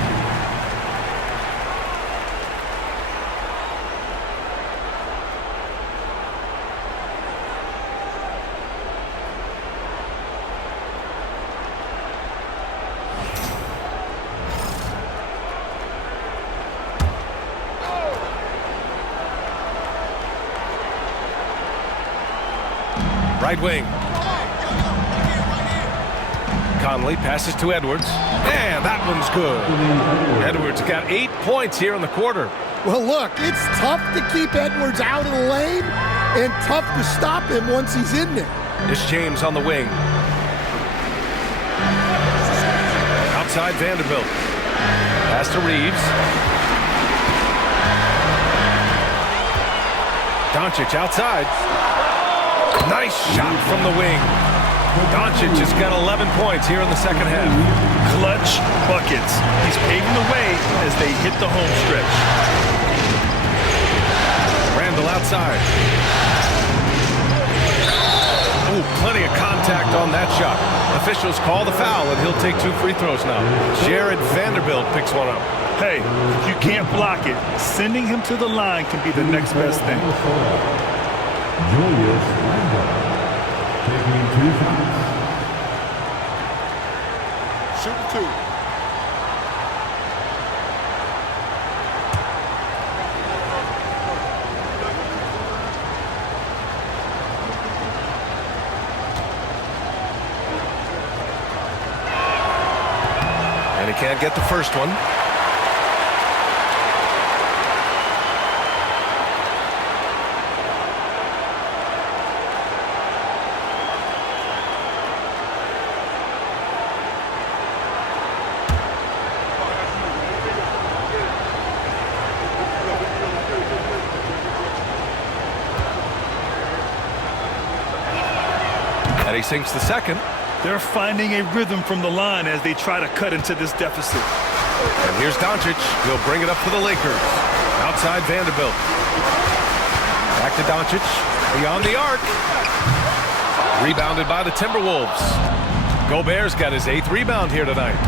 Right wing. Conley passes to Edwards. And that one's good. Edwards got 8 points here in the quarter. Well, look, it's tough to keep Edwards out of the lane and tough to stop him once he's in there. It's James on the wing. Outside Vanderbilt. Pass to Reeves. Doncic outside. Nice shot from the wing. Doncic has got 11 points here in the second half. Clutch buckets. He's paving the way as they hit the home stretch. Randall outside. Ooh, plenty of contact on that shot. Officials call the foul, and he'll take 2 free throws now. Jared Vanderbilt picks one up. Hey, if you can't block it, sending him to the line can be the next best thing. Julius Randle taking 2 shots. Shooting 2. And he can't get the first one. And he sinks the second. They're finding a rhythm from the line as they try to cut into this deficit. And here's Doncic. He'll bring it up for the Lakers. Outside Vanderbilt. Back to Doncic. Beyond the arc. Rebounded by the Timberwolves. Gobert's got his 8th rebound here tonight.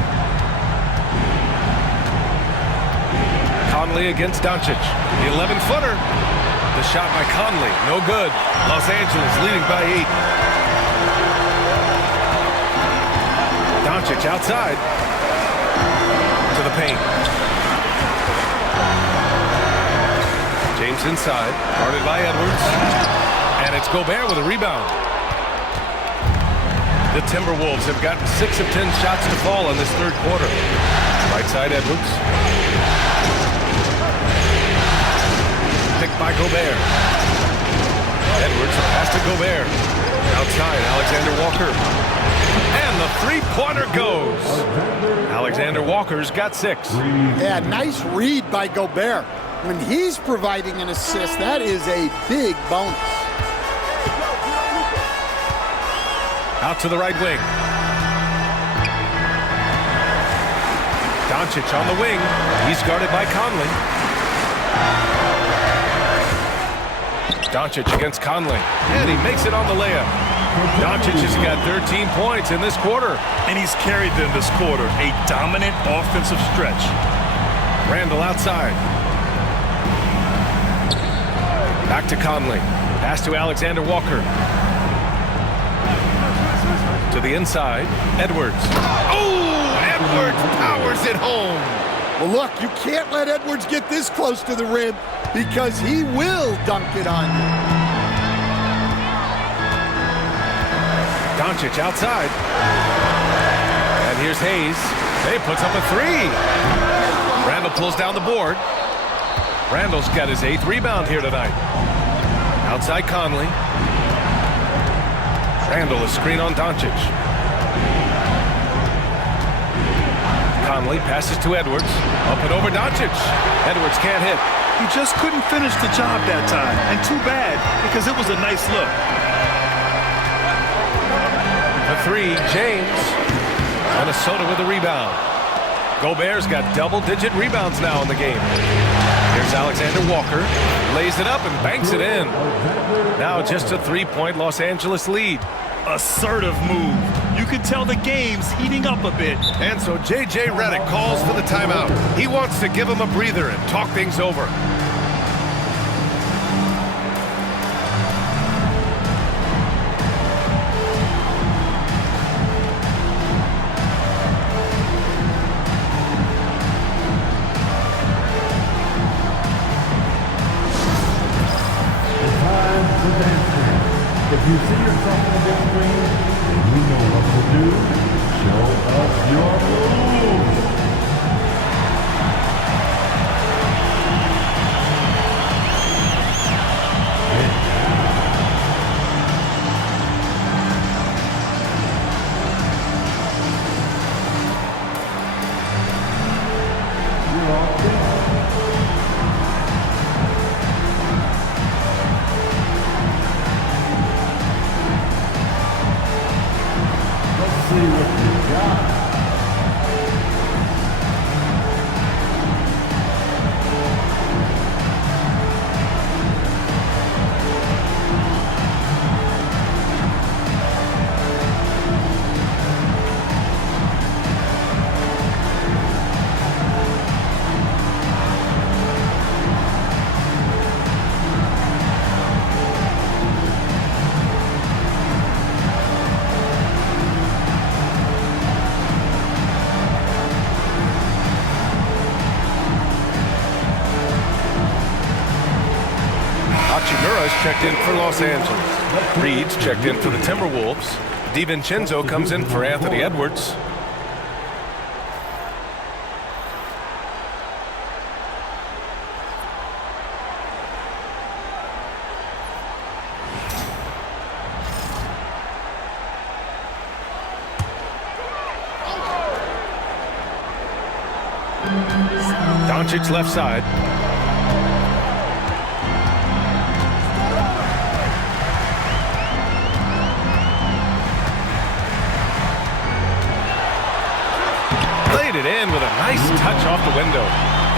Conley against Doncic. The 11-footer. The shot by Conley. No good. Los Angeles leading by 8. Doncic outside to the paint. James inside, guarded by Edwards, and it's Gobert with a rebound. The Timberwolves have gotten 6 of 10 shots to fall in this 3rd quarter. Right side Edwards. Picked by Gobert. Edwards, a pass to Gobert. Outside, Alexander Walker. And the 3-pointer goes. Alexander Walker's got 6. Yeah, nice read by Gobert. When he's providing an assist, that is a big bonus. Out to the right wing. Doncic on the wing. He's guarded by Conley. Doncic against Conley. And he makes it on the layup. Doncic has got 13 points in this quarter. And he's carried them this quarter. A dominant offensive stretch. Randle outside. Back to Conley. Pass to Alexander Walker. To the inside. Edwards. Oh! Edwards powers it home. Well, look, you can't let Edwards get this close to the rim because he will dunk it on you. Doncic outside. And here's Hayes. He puts up a 3. Randle pulls down the board. Randle's got his 8th rebound here tonight. Outside Conley. Randle is screen on Doncic. Conley passes to Edwards. Up and over Doncic. Edwards can't hit. He just couldn't finish the job that time. And too bad, because it was a nice look. The 3, James. Minnesota with a rebound. Gobert's got double-digit rebounds now in the game. Here's Alexander Walker. Lays it up and banks it in. Now just a 3-point Los Angeles lead. Assertive move. You can tell the game's heating up a bit. And so J.J. Redick calls for the timeout. He wants to give him a breather and talk things over. If you see yourself on the screen and you know what to do, show us your moves. You're all good. See what you got. has checked in for Los Angeles. Reed's checked in for the Timberwolves. DiVincenzo comes in for Anthony Edwards. Doncic left side. Laid it in with a nice touch off the window.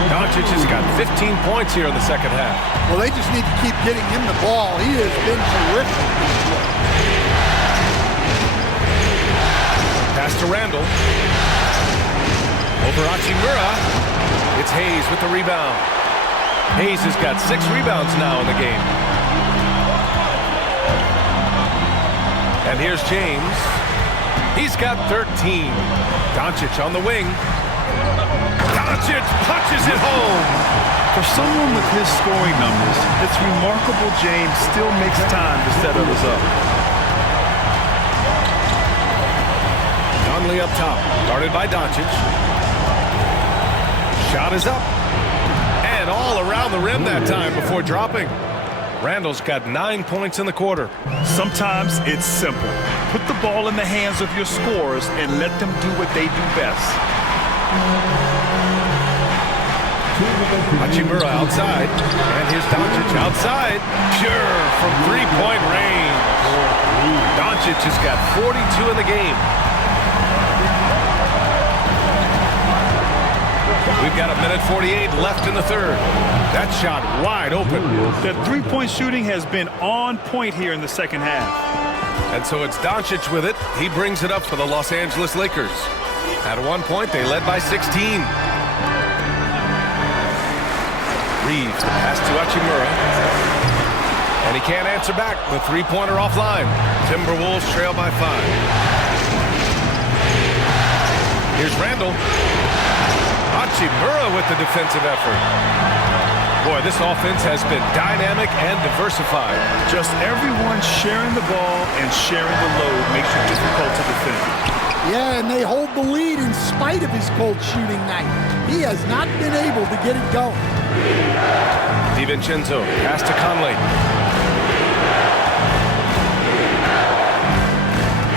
Doncic has got 15 points here in the second half. Well, they just need to keep getting him the ball. He has been terrific. Pass to Randall. Over Hachimura. It's Hayes with the rebound. Hayes has got 6 rebounds now in the game. And here's James. He's got 13. Doncic on the wing. Doncic punches it home. For someone with his scoring numbers, it's remarkable James still makes time to set others up. Conley up top, guarded by Doncic. Shot is up. And all around the rim that time before dropping. Randall's got 9 points in the quarter. Sometimes it's simple. Put the ball in the hands of your scorers and let them do what they do best. Hachimura outside. And here's Doncic outside. Pure from three-point range. Doncic has got 42 in the game. We've got 1:48 left in the third. That shot wide open. The three-point shooting has been on point here in the second half. And so it's Doncic with it. He brings it up for the Los Angeles Lakers. At one point, they led by 16. Reeves pass to Hachimura. And he can't answer back. The three-pointer offline. Timberwolves trail by 5. Here's Randall. Hachimura with the defensive effort. Boy, this offense has been dynamic and diversified. Just everyone sharing the ball and sharing the load makes it difficult to defend. Yeah, and they hold the lead in spite of his cold shooting night. He has not been able to get it going. DiVincenzo, pass to Conley.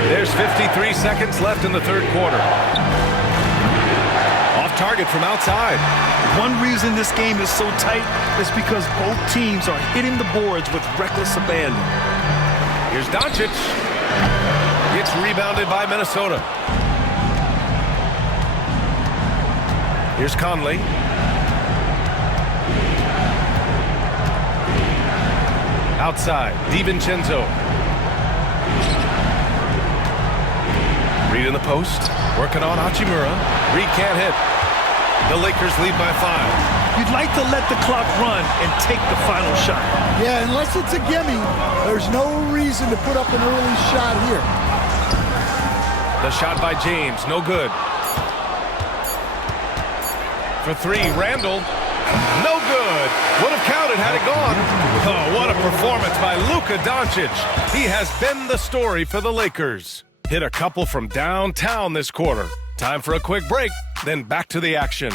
There's 53 seconds left in the third quarter. Off target from outside. One reason this game is so tight is because both teams are hitting the boards with reckless abandon. Here's Doncic. It's rebounded by Minnesota. Here's Conley. Outside, DiVincenzo. Reed in the post, working on Hachimura. Reed can't hit. The Lakers lead by 5. You'd like to let the clock run and take the final shot. Yeah, unless it's a gimme, there's no reason to put up an early shot here. The shot by James, no good. For 3, Randall, no good. Would have counted had it gone. Oh, what a performance by Luka Doncic. He has been the story for the Lakers. Hit a couple from downtown this quarter. Time for a quick break, then back to the action.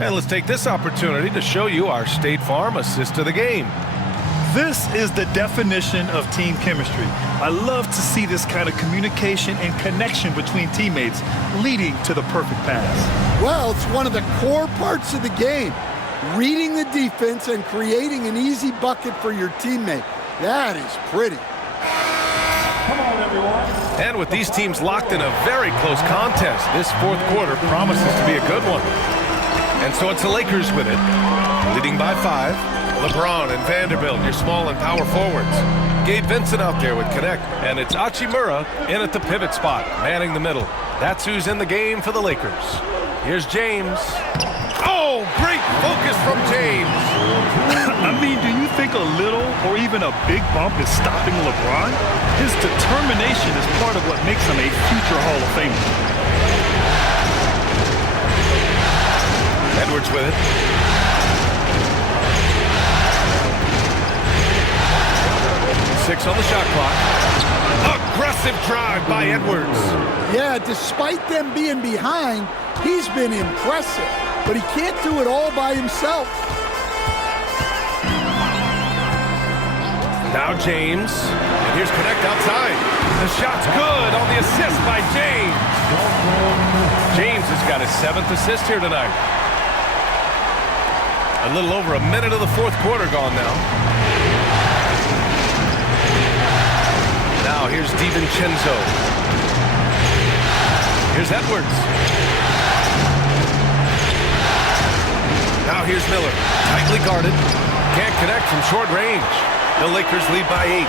And let's take this opportunity to show you our State Farm assist to the game. This is the definition of team chemistry. I love to see this kind of communication and connection between teammates leading to the perfect pass. Well, it's one of the core parts of the game. Reading the defense and creating an easy bucket for your teammate. That is pretty. Come on, everyone. And with these teams locked in a very close contest, this fourth quarter promises to be a good one. And so it's the Lakers with it, leading by 5. LeBron and Vanderbilt, your small and power forwards. Gabe Vincent out there with connect, and it's Hachimura in at the pivot spot, manning the middle. That's who's in the game for the Lakers. Here's James. Oh, great focus from James. I mean, do you think a little or even a big bump is stopping LeBron? His determination is part of what makes him a future Hall of Famer. Edwards with it. Six on the shot clock. Aggressive drive by Edwards. Yeah, despite them being behind, he's been impressive, but he can't do it all by himself. Now James, and here's Connect outside. The shot's good on the assist by James. James has got his 7th assist here tonight. A little over a minute of the fourth quarter gone now. Now here's DiVincenzo. Here's Edwards. Now here's Miller, tightly guarded. Can't connect from short range. The Lakers lead by 8.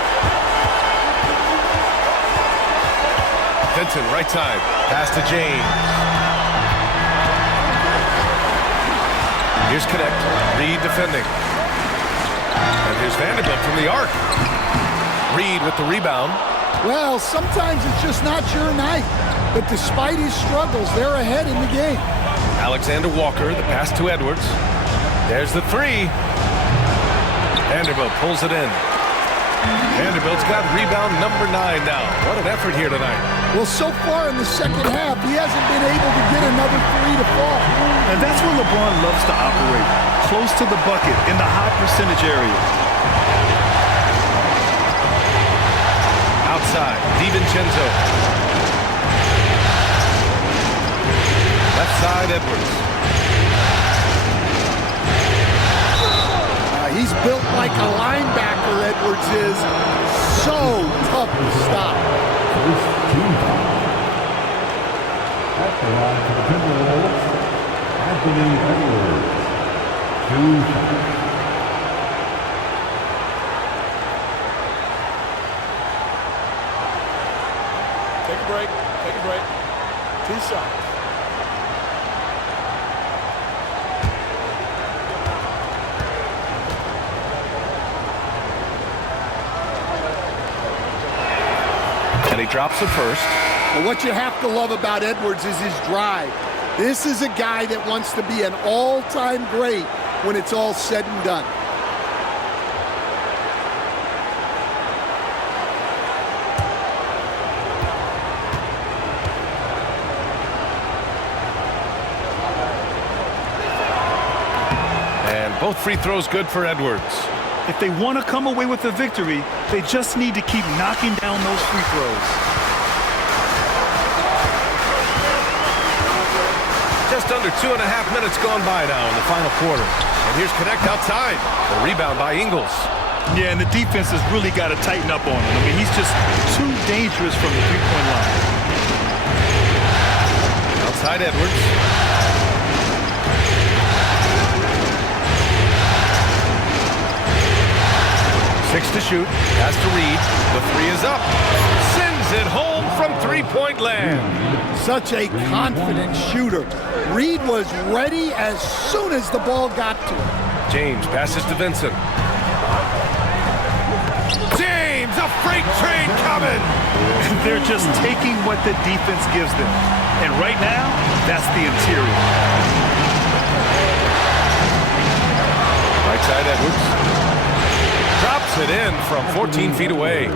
Vincent, right side. Pass to James. Here's Connect. Reed defending. And here's Vanderbilt from the arc. Reed with the rebound. Well, sometimes it's just not your night. But despite his struggles, they're ahead in the game. Alexander Walker, the pass to Edwards. There's the 3. Vanderbilt pulls it in. Vanderbilt's got rebound number 9 now. What an effort here tonight. Well, so far in the second half, he hasn't been able to get another 3 to fall. And that's where LeBron loves to operate, close to the bucket in the high percentage area. Outside, DiVincenzo. Left side, Edwards. He's built like a linebacker, Edwards is. So tough to stop. At the line for the Timberwolves, Anthony Edwards. 2 shots. Take a break. Take a break. 2 shots. And he drops it first. Well, what you have to love about Edwards is his drive. This is a guy that wants to be an all-time great when it's all said and done. And both free throws good for Edwards. If they want to come away with a victory, they just need to keep knocking down those free throws. Just under 2.5 minutes gone by now in the final quarter. And here's Connect outside. The rebound by Ingles. Yeah, and the defense has really got to tighten up on him. I mean, he's just too dangerous from the three-point line. Outside Edwards. 6 to shoot. Pass to Reed. The 3 is up. Sends it home from three-point land. Such a confident shooter. Reed was ready as soon as the ball got to him. James passes to Vincent. James, a freight train coming. They're just taking what the defense gives them. And right now, that's the interior. Right side Edwards. Drops it in from 14 feet away.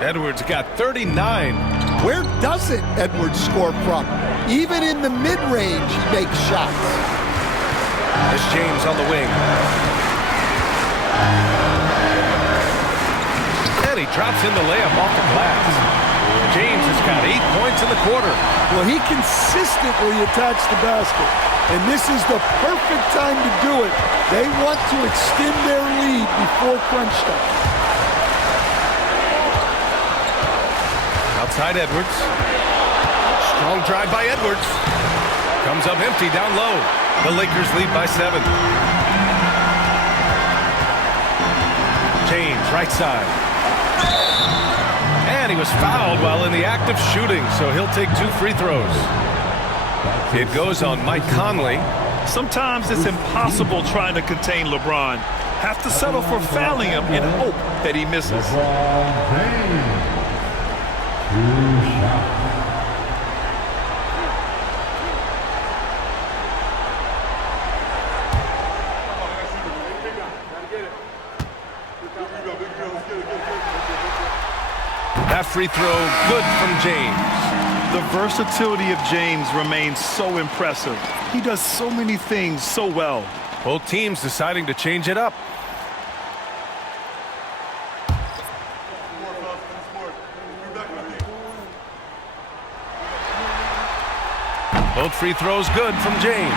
Edwards got 39. Where doesn't Edwards score from? Even in the mid-range, he makes shots. There's James on the wing. And he drops in the layup off the glass. James has got 8 points in the quarter. Well, he consistently attacks the basket, and this is the perfect time to do it. They want to extend their lead before crunch time. Outside Edwards. Strong drive by Edwards. Comes up empty down low. The Lakers lead by 7. James, right side. And he was fouled while in the act of shooting, so he'll take 2 free throws. It goes on Mike Conley. Sometimes it's impossible trying to contain LeBron. Have to settle for fouling him and hope that he misses. LeBron James. 2 shots. That free throw, good from James. The versatility of James remains so impressive. He does so many things so well. Both teams deciding to change it up. Both free throws good from James.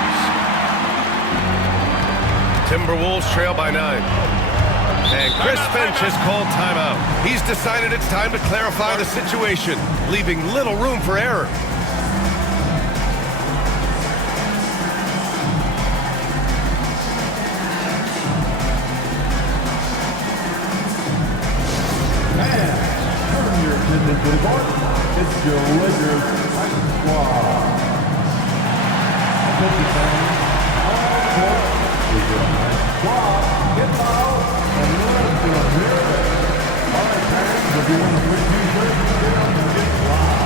Timberwolves trail by 9. And Chris Finch has called timeout. He's decided it's time to clarify the situation, leaving little room for error. And turn your attention to the court. It's your Lakers fighting squad. Attention fans, on the court is your fighting squad. Get out and let's go here. All right, fans, if you want to win t-shirts, get up and get loud.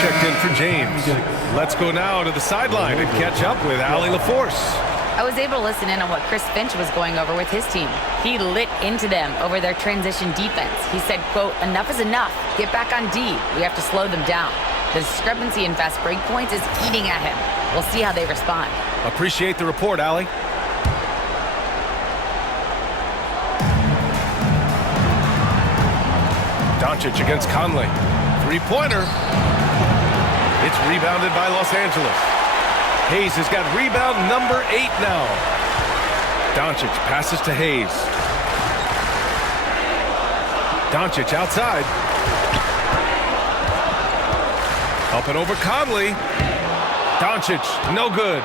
Checked in for James. Let's go now to the sideline and catch up with Allie LaForce. I was able to listen in on what Chris Finch was going over with his team. He lit into them over their transition defense. He said, quote, "Enough is enough. Get back on D. We have to slow them down." The discrepancy in fast break points is eating at him. We'll see how they respond. Appreciate the report, Allie. Doncic against Conley. Three-pointer. It's rebounded by Los Angeles. Hayes has got rebound number 8 now. Doncic passes to Hayes. Doncic outside. Up and over Conley. Doncic, no good.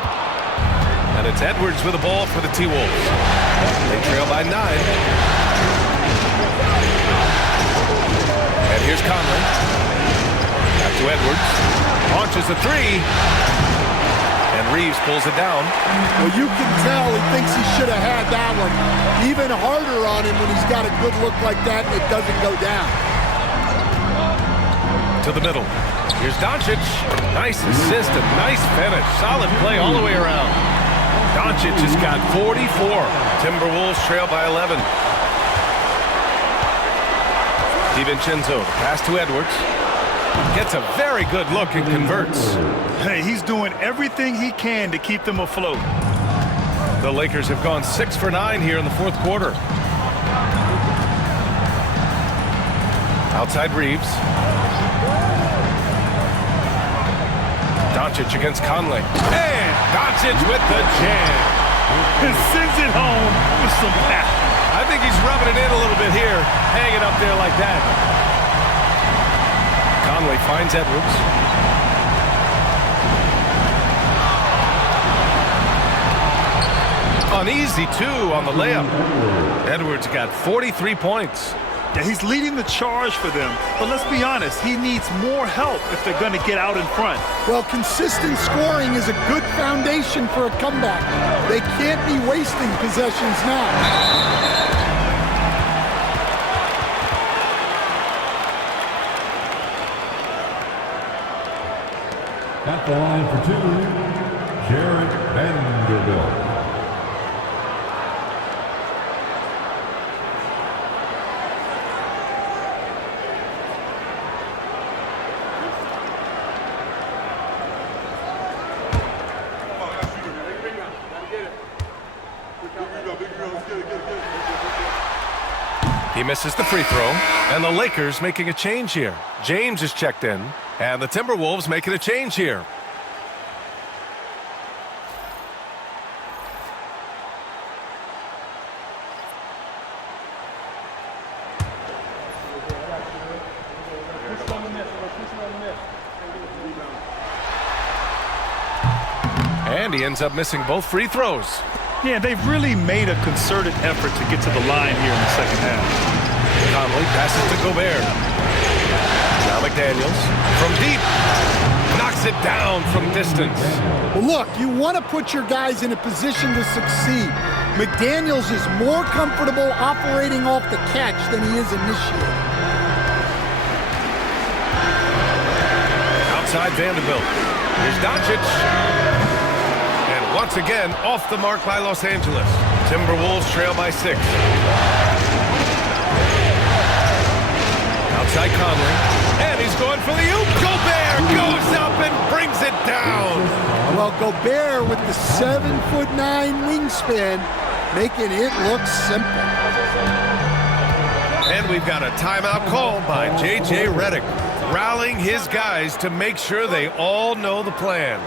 And it's Edwards with the ball for the T-Wolves. They trail by 9. And here's Conley. Back to Edwards. Launches a 3. And Reeves pulls it down. Well, you can tell he thinks he should have had that one. Even harder on him when he's got a good look like that and it doesn't go down. To the middle. Here's Doncic. Nice assist and nice finish. Solid play all the way around. Doncic has got 44. Timberwolves trail by 11. DiVincenzo, pass to Edwards. Gets a very good look and converts. Hey, he's doing everything he can to keep them afloat. The Lakers have gone 6 for 9 here in the fourth quarter. Outside Reeves. Doncic against Conley. And Doncic with the jam. And sends it home with some passion. I think he's rubbing it in a little bit here, hanging up there like that. Conley finds Edwards. Uneasy, too, on the layup. Edwards got 43 points. Yeah, he's leading the charge for them. But let's be honest, he needs more help if they're going to get out in front. Well, consistent scoring is a good foundation for a comeback. They can't be wasting possessions now. At the line for 2, Jarrett Vanderbilt. He misses the free throw, and the Lakers making a change here. James is checked in, and the Timberwolves making a change here. And he ends up missing both free throws. Yeah, they've really made a concerted effort to get to the line here in the second half. Conley passes to Gobert. Now McDaniels from deep. Knocks it down from distance. Well, look, you want to put your guys in a position to succeed. McDaniels is more comfortable operating off the catch than he is initiating. Outside Vanderbilt. Here's Doncic. Once again, off the mark by Los Angeles. Timberwolves trail by 6. Outside Conley. And he's going for the oop. Gobert goes up and brings it down. Well, Gobert with the 7'9" wingspan, making it look simple. And we've got a timeout called by J.J. Redick, rallying his guys to make sure they all know the plan.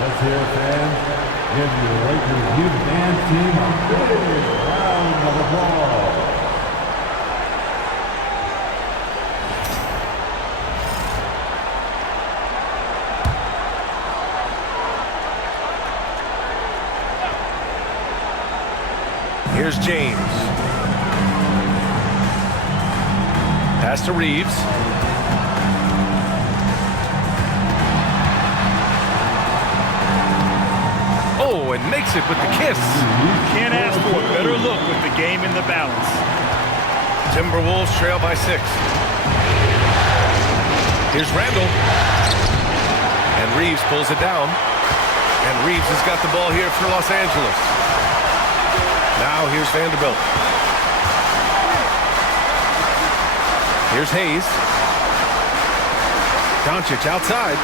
Let's hear it, fans. Give your Lakers youth dance team a big round of applause. Here's James. Pass to Reeves. Oh, and makes it with the kiss. Can't ask for a better look with the game in the balance. Timberwolves trail by 6. Here's Randall. And Reeves pulls it down. And Reeves has got the ball here for Los Angeles. Now here's Vanderbilt. Here's Hayes. Doncic outside.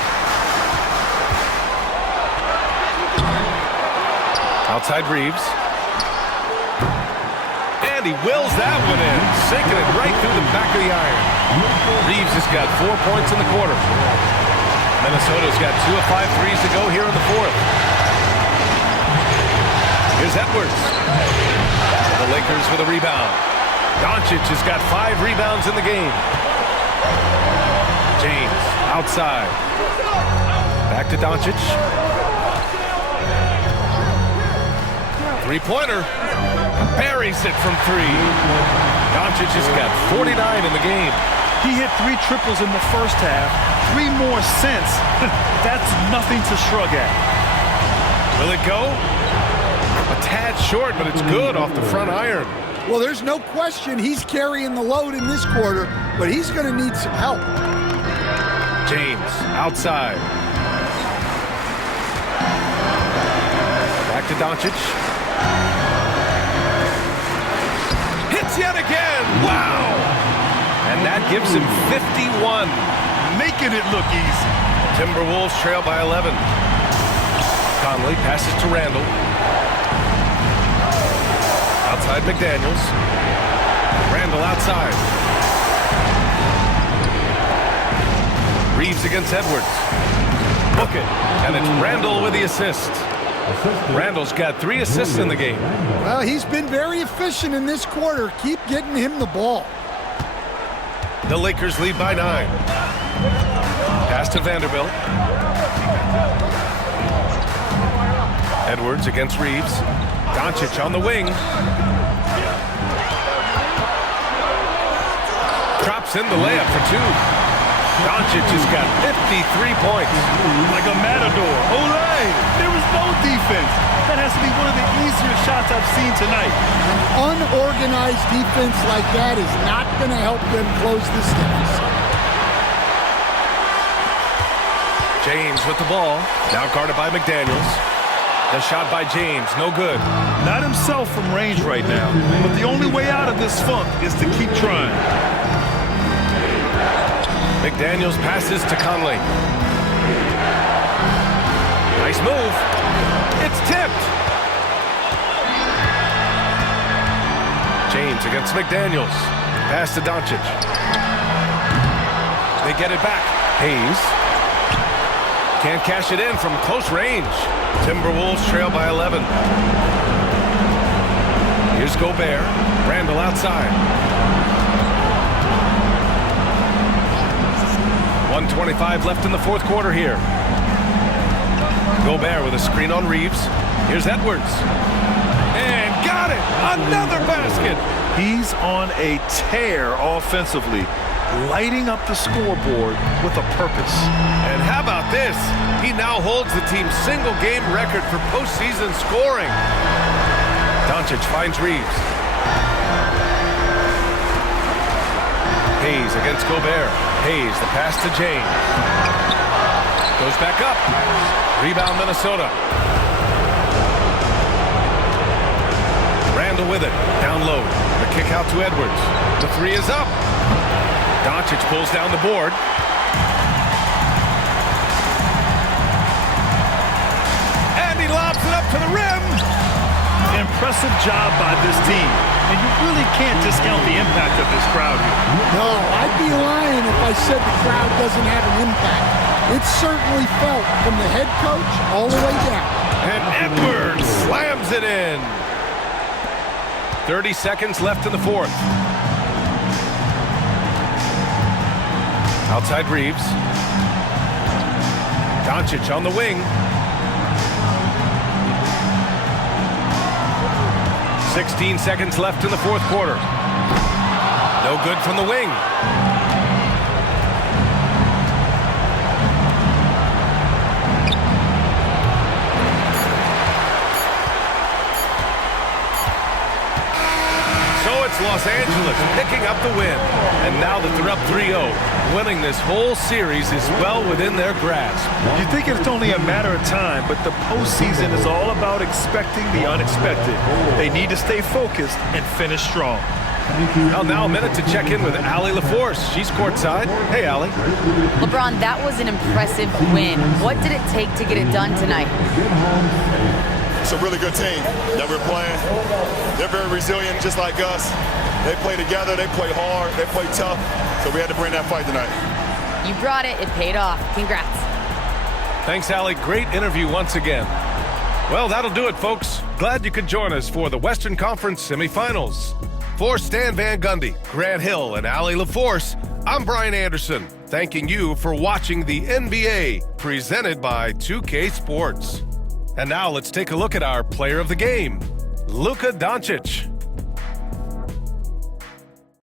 Outside Reeves. And he wills that one in, sinking it right through the back of the iron. Reeves has got 4 points in the quarter. Minnesota's got 2 of 5 threes to go here in the 4th. Here's Edwards. The Lakers with a rebound. Doncic has got 5 rebounds in the game. James outside. Back to Doncic. Three-pointer. Buries it from 3. Doncic has got 49 in the game. He hit 3 triples in the first half. 3 more since. That's nothing to shrug at. Will it go? A tad short, but it's good off the front iron. Well, there's no question he's carrying the load in this quarter, but he's going to need some help. James outside. Back to Doncic. Hits yet again. Wow! And that gives him 51. Making it look easy. Timberwolves trail by 11. Conley passes to Randall. Outside McDaniels. Randall outside. Reeves against Edwards. Book it. And it's Randall with the assist. Randall's got 3 assists in the game. Well, he's been very efficient in this quarter. Keep getting him the ball. The Lakers lead by 9. Pass to Vanderbilt. Edwards against Reeves. Doncic on the wing. Drops in the layup for 2. Doncic has got 53 points. Like a matador. Olay! There was no defense. That has to be one of the easier shots I've seen tonight. An unorganized defense like that is not going to help them close this deficit. James with the ball. Now guarded by McDaniels. The shot by James, no good. Not himself from range right now, but the only way out of this funk is to keep trying. McDaniels passes to Conley. Nice move. It's tipped. James against McDaniels. Pass to Doncic. They get it back. Hayes. Can't cash it in from close range. Timberwolves trail by 11. Here's Gobert. Randall outside. 1:25 left in the fourth quarter here. Gobert with a screen on Reeves. Here's Edwards. And got it! Another basket! He's on a tear offensively, lighting up the scoreboard with a purpose. And how about this? He now holds the team's single-game record for postseason scoring. Doncic finds Reeves. Hayes against Gobert. Hayes, the pass to James. Goes back up. Rebound Minnesota. Randall with it. Down low. The kick out to Edwards. The 3 is up. Doncic pulls down the board. And he lobs it up to the rim. Impressive job by this team. And you really can't discount the impact of this crowd here. No, I'd be lying if I said the crowd doesn't have an impact. It's certainly felt from the head coach all the way down. And Edwards slams it in. 30 seconds left in the fourth. Outside Reeves. Doncic on the wing. 16 seconds left in the fourth quarter. No good from the wing. So it's Los Angeles picking up the win. And now that they're up 3-0, winning this whole series is well within their grasp. You think it's only a matter of time, but the postseason is all about expecting the unexpected. They need to stay focused and finish strong. Well, now a minute to check in with Allie LaForce. She's courtside. Hey, Allie. LeBron, that was an impressive win. What did it take to get it done tonight? It's a really good team that we're playing. They're very resilient, just like us. They play together, they play hard, they play tough. So we had to bring that fight tonight. You brought it. It paid off. Congrats. Thanks, Allie. Great interview once again. Well, that'll do it, folks. Glad you could join us for the Western Conference Semifinals. For Stan Van Gundy, Grant Hill, and Allie LaForce, I'm Brian Anderson, thanking you for watching the NBA, presented by 2K Sports. And now let's take a look at our player of the game, Luka Doncic.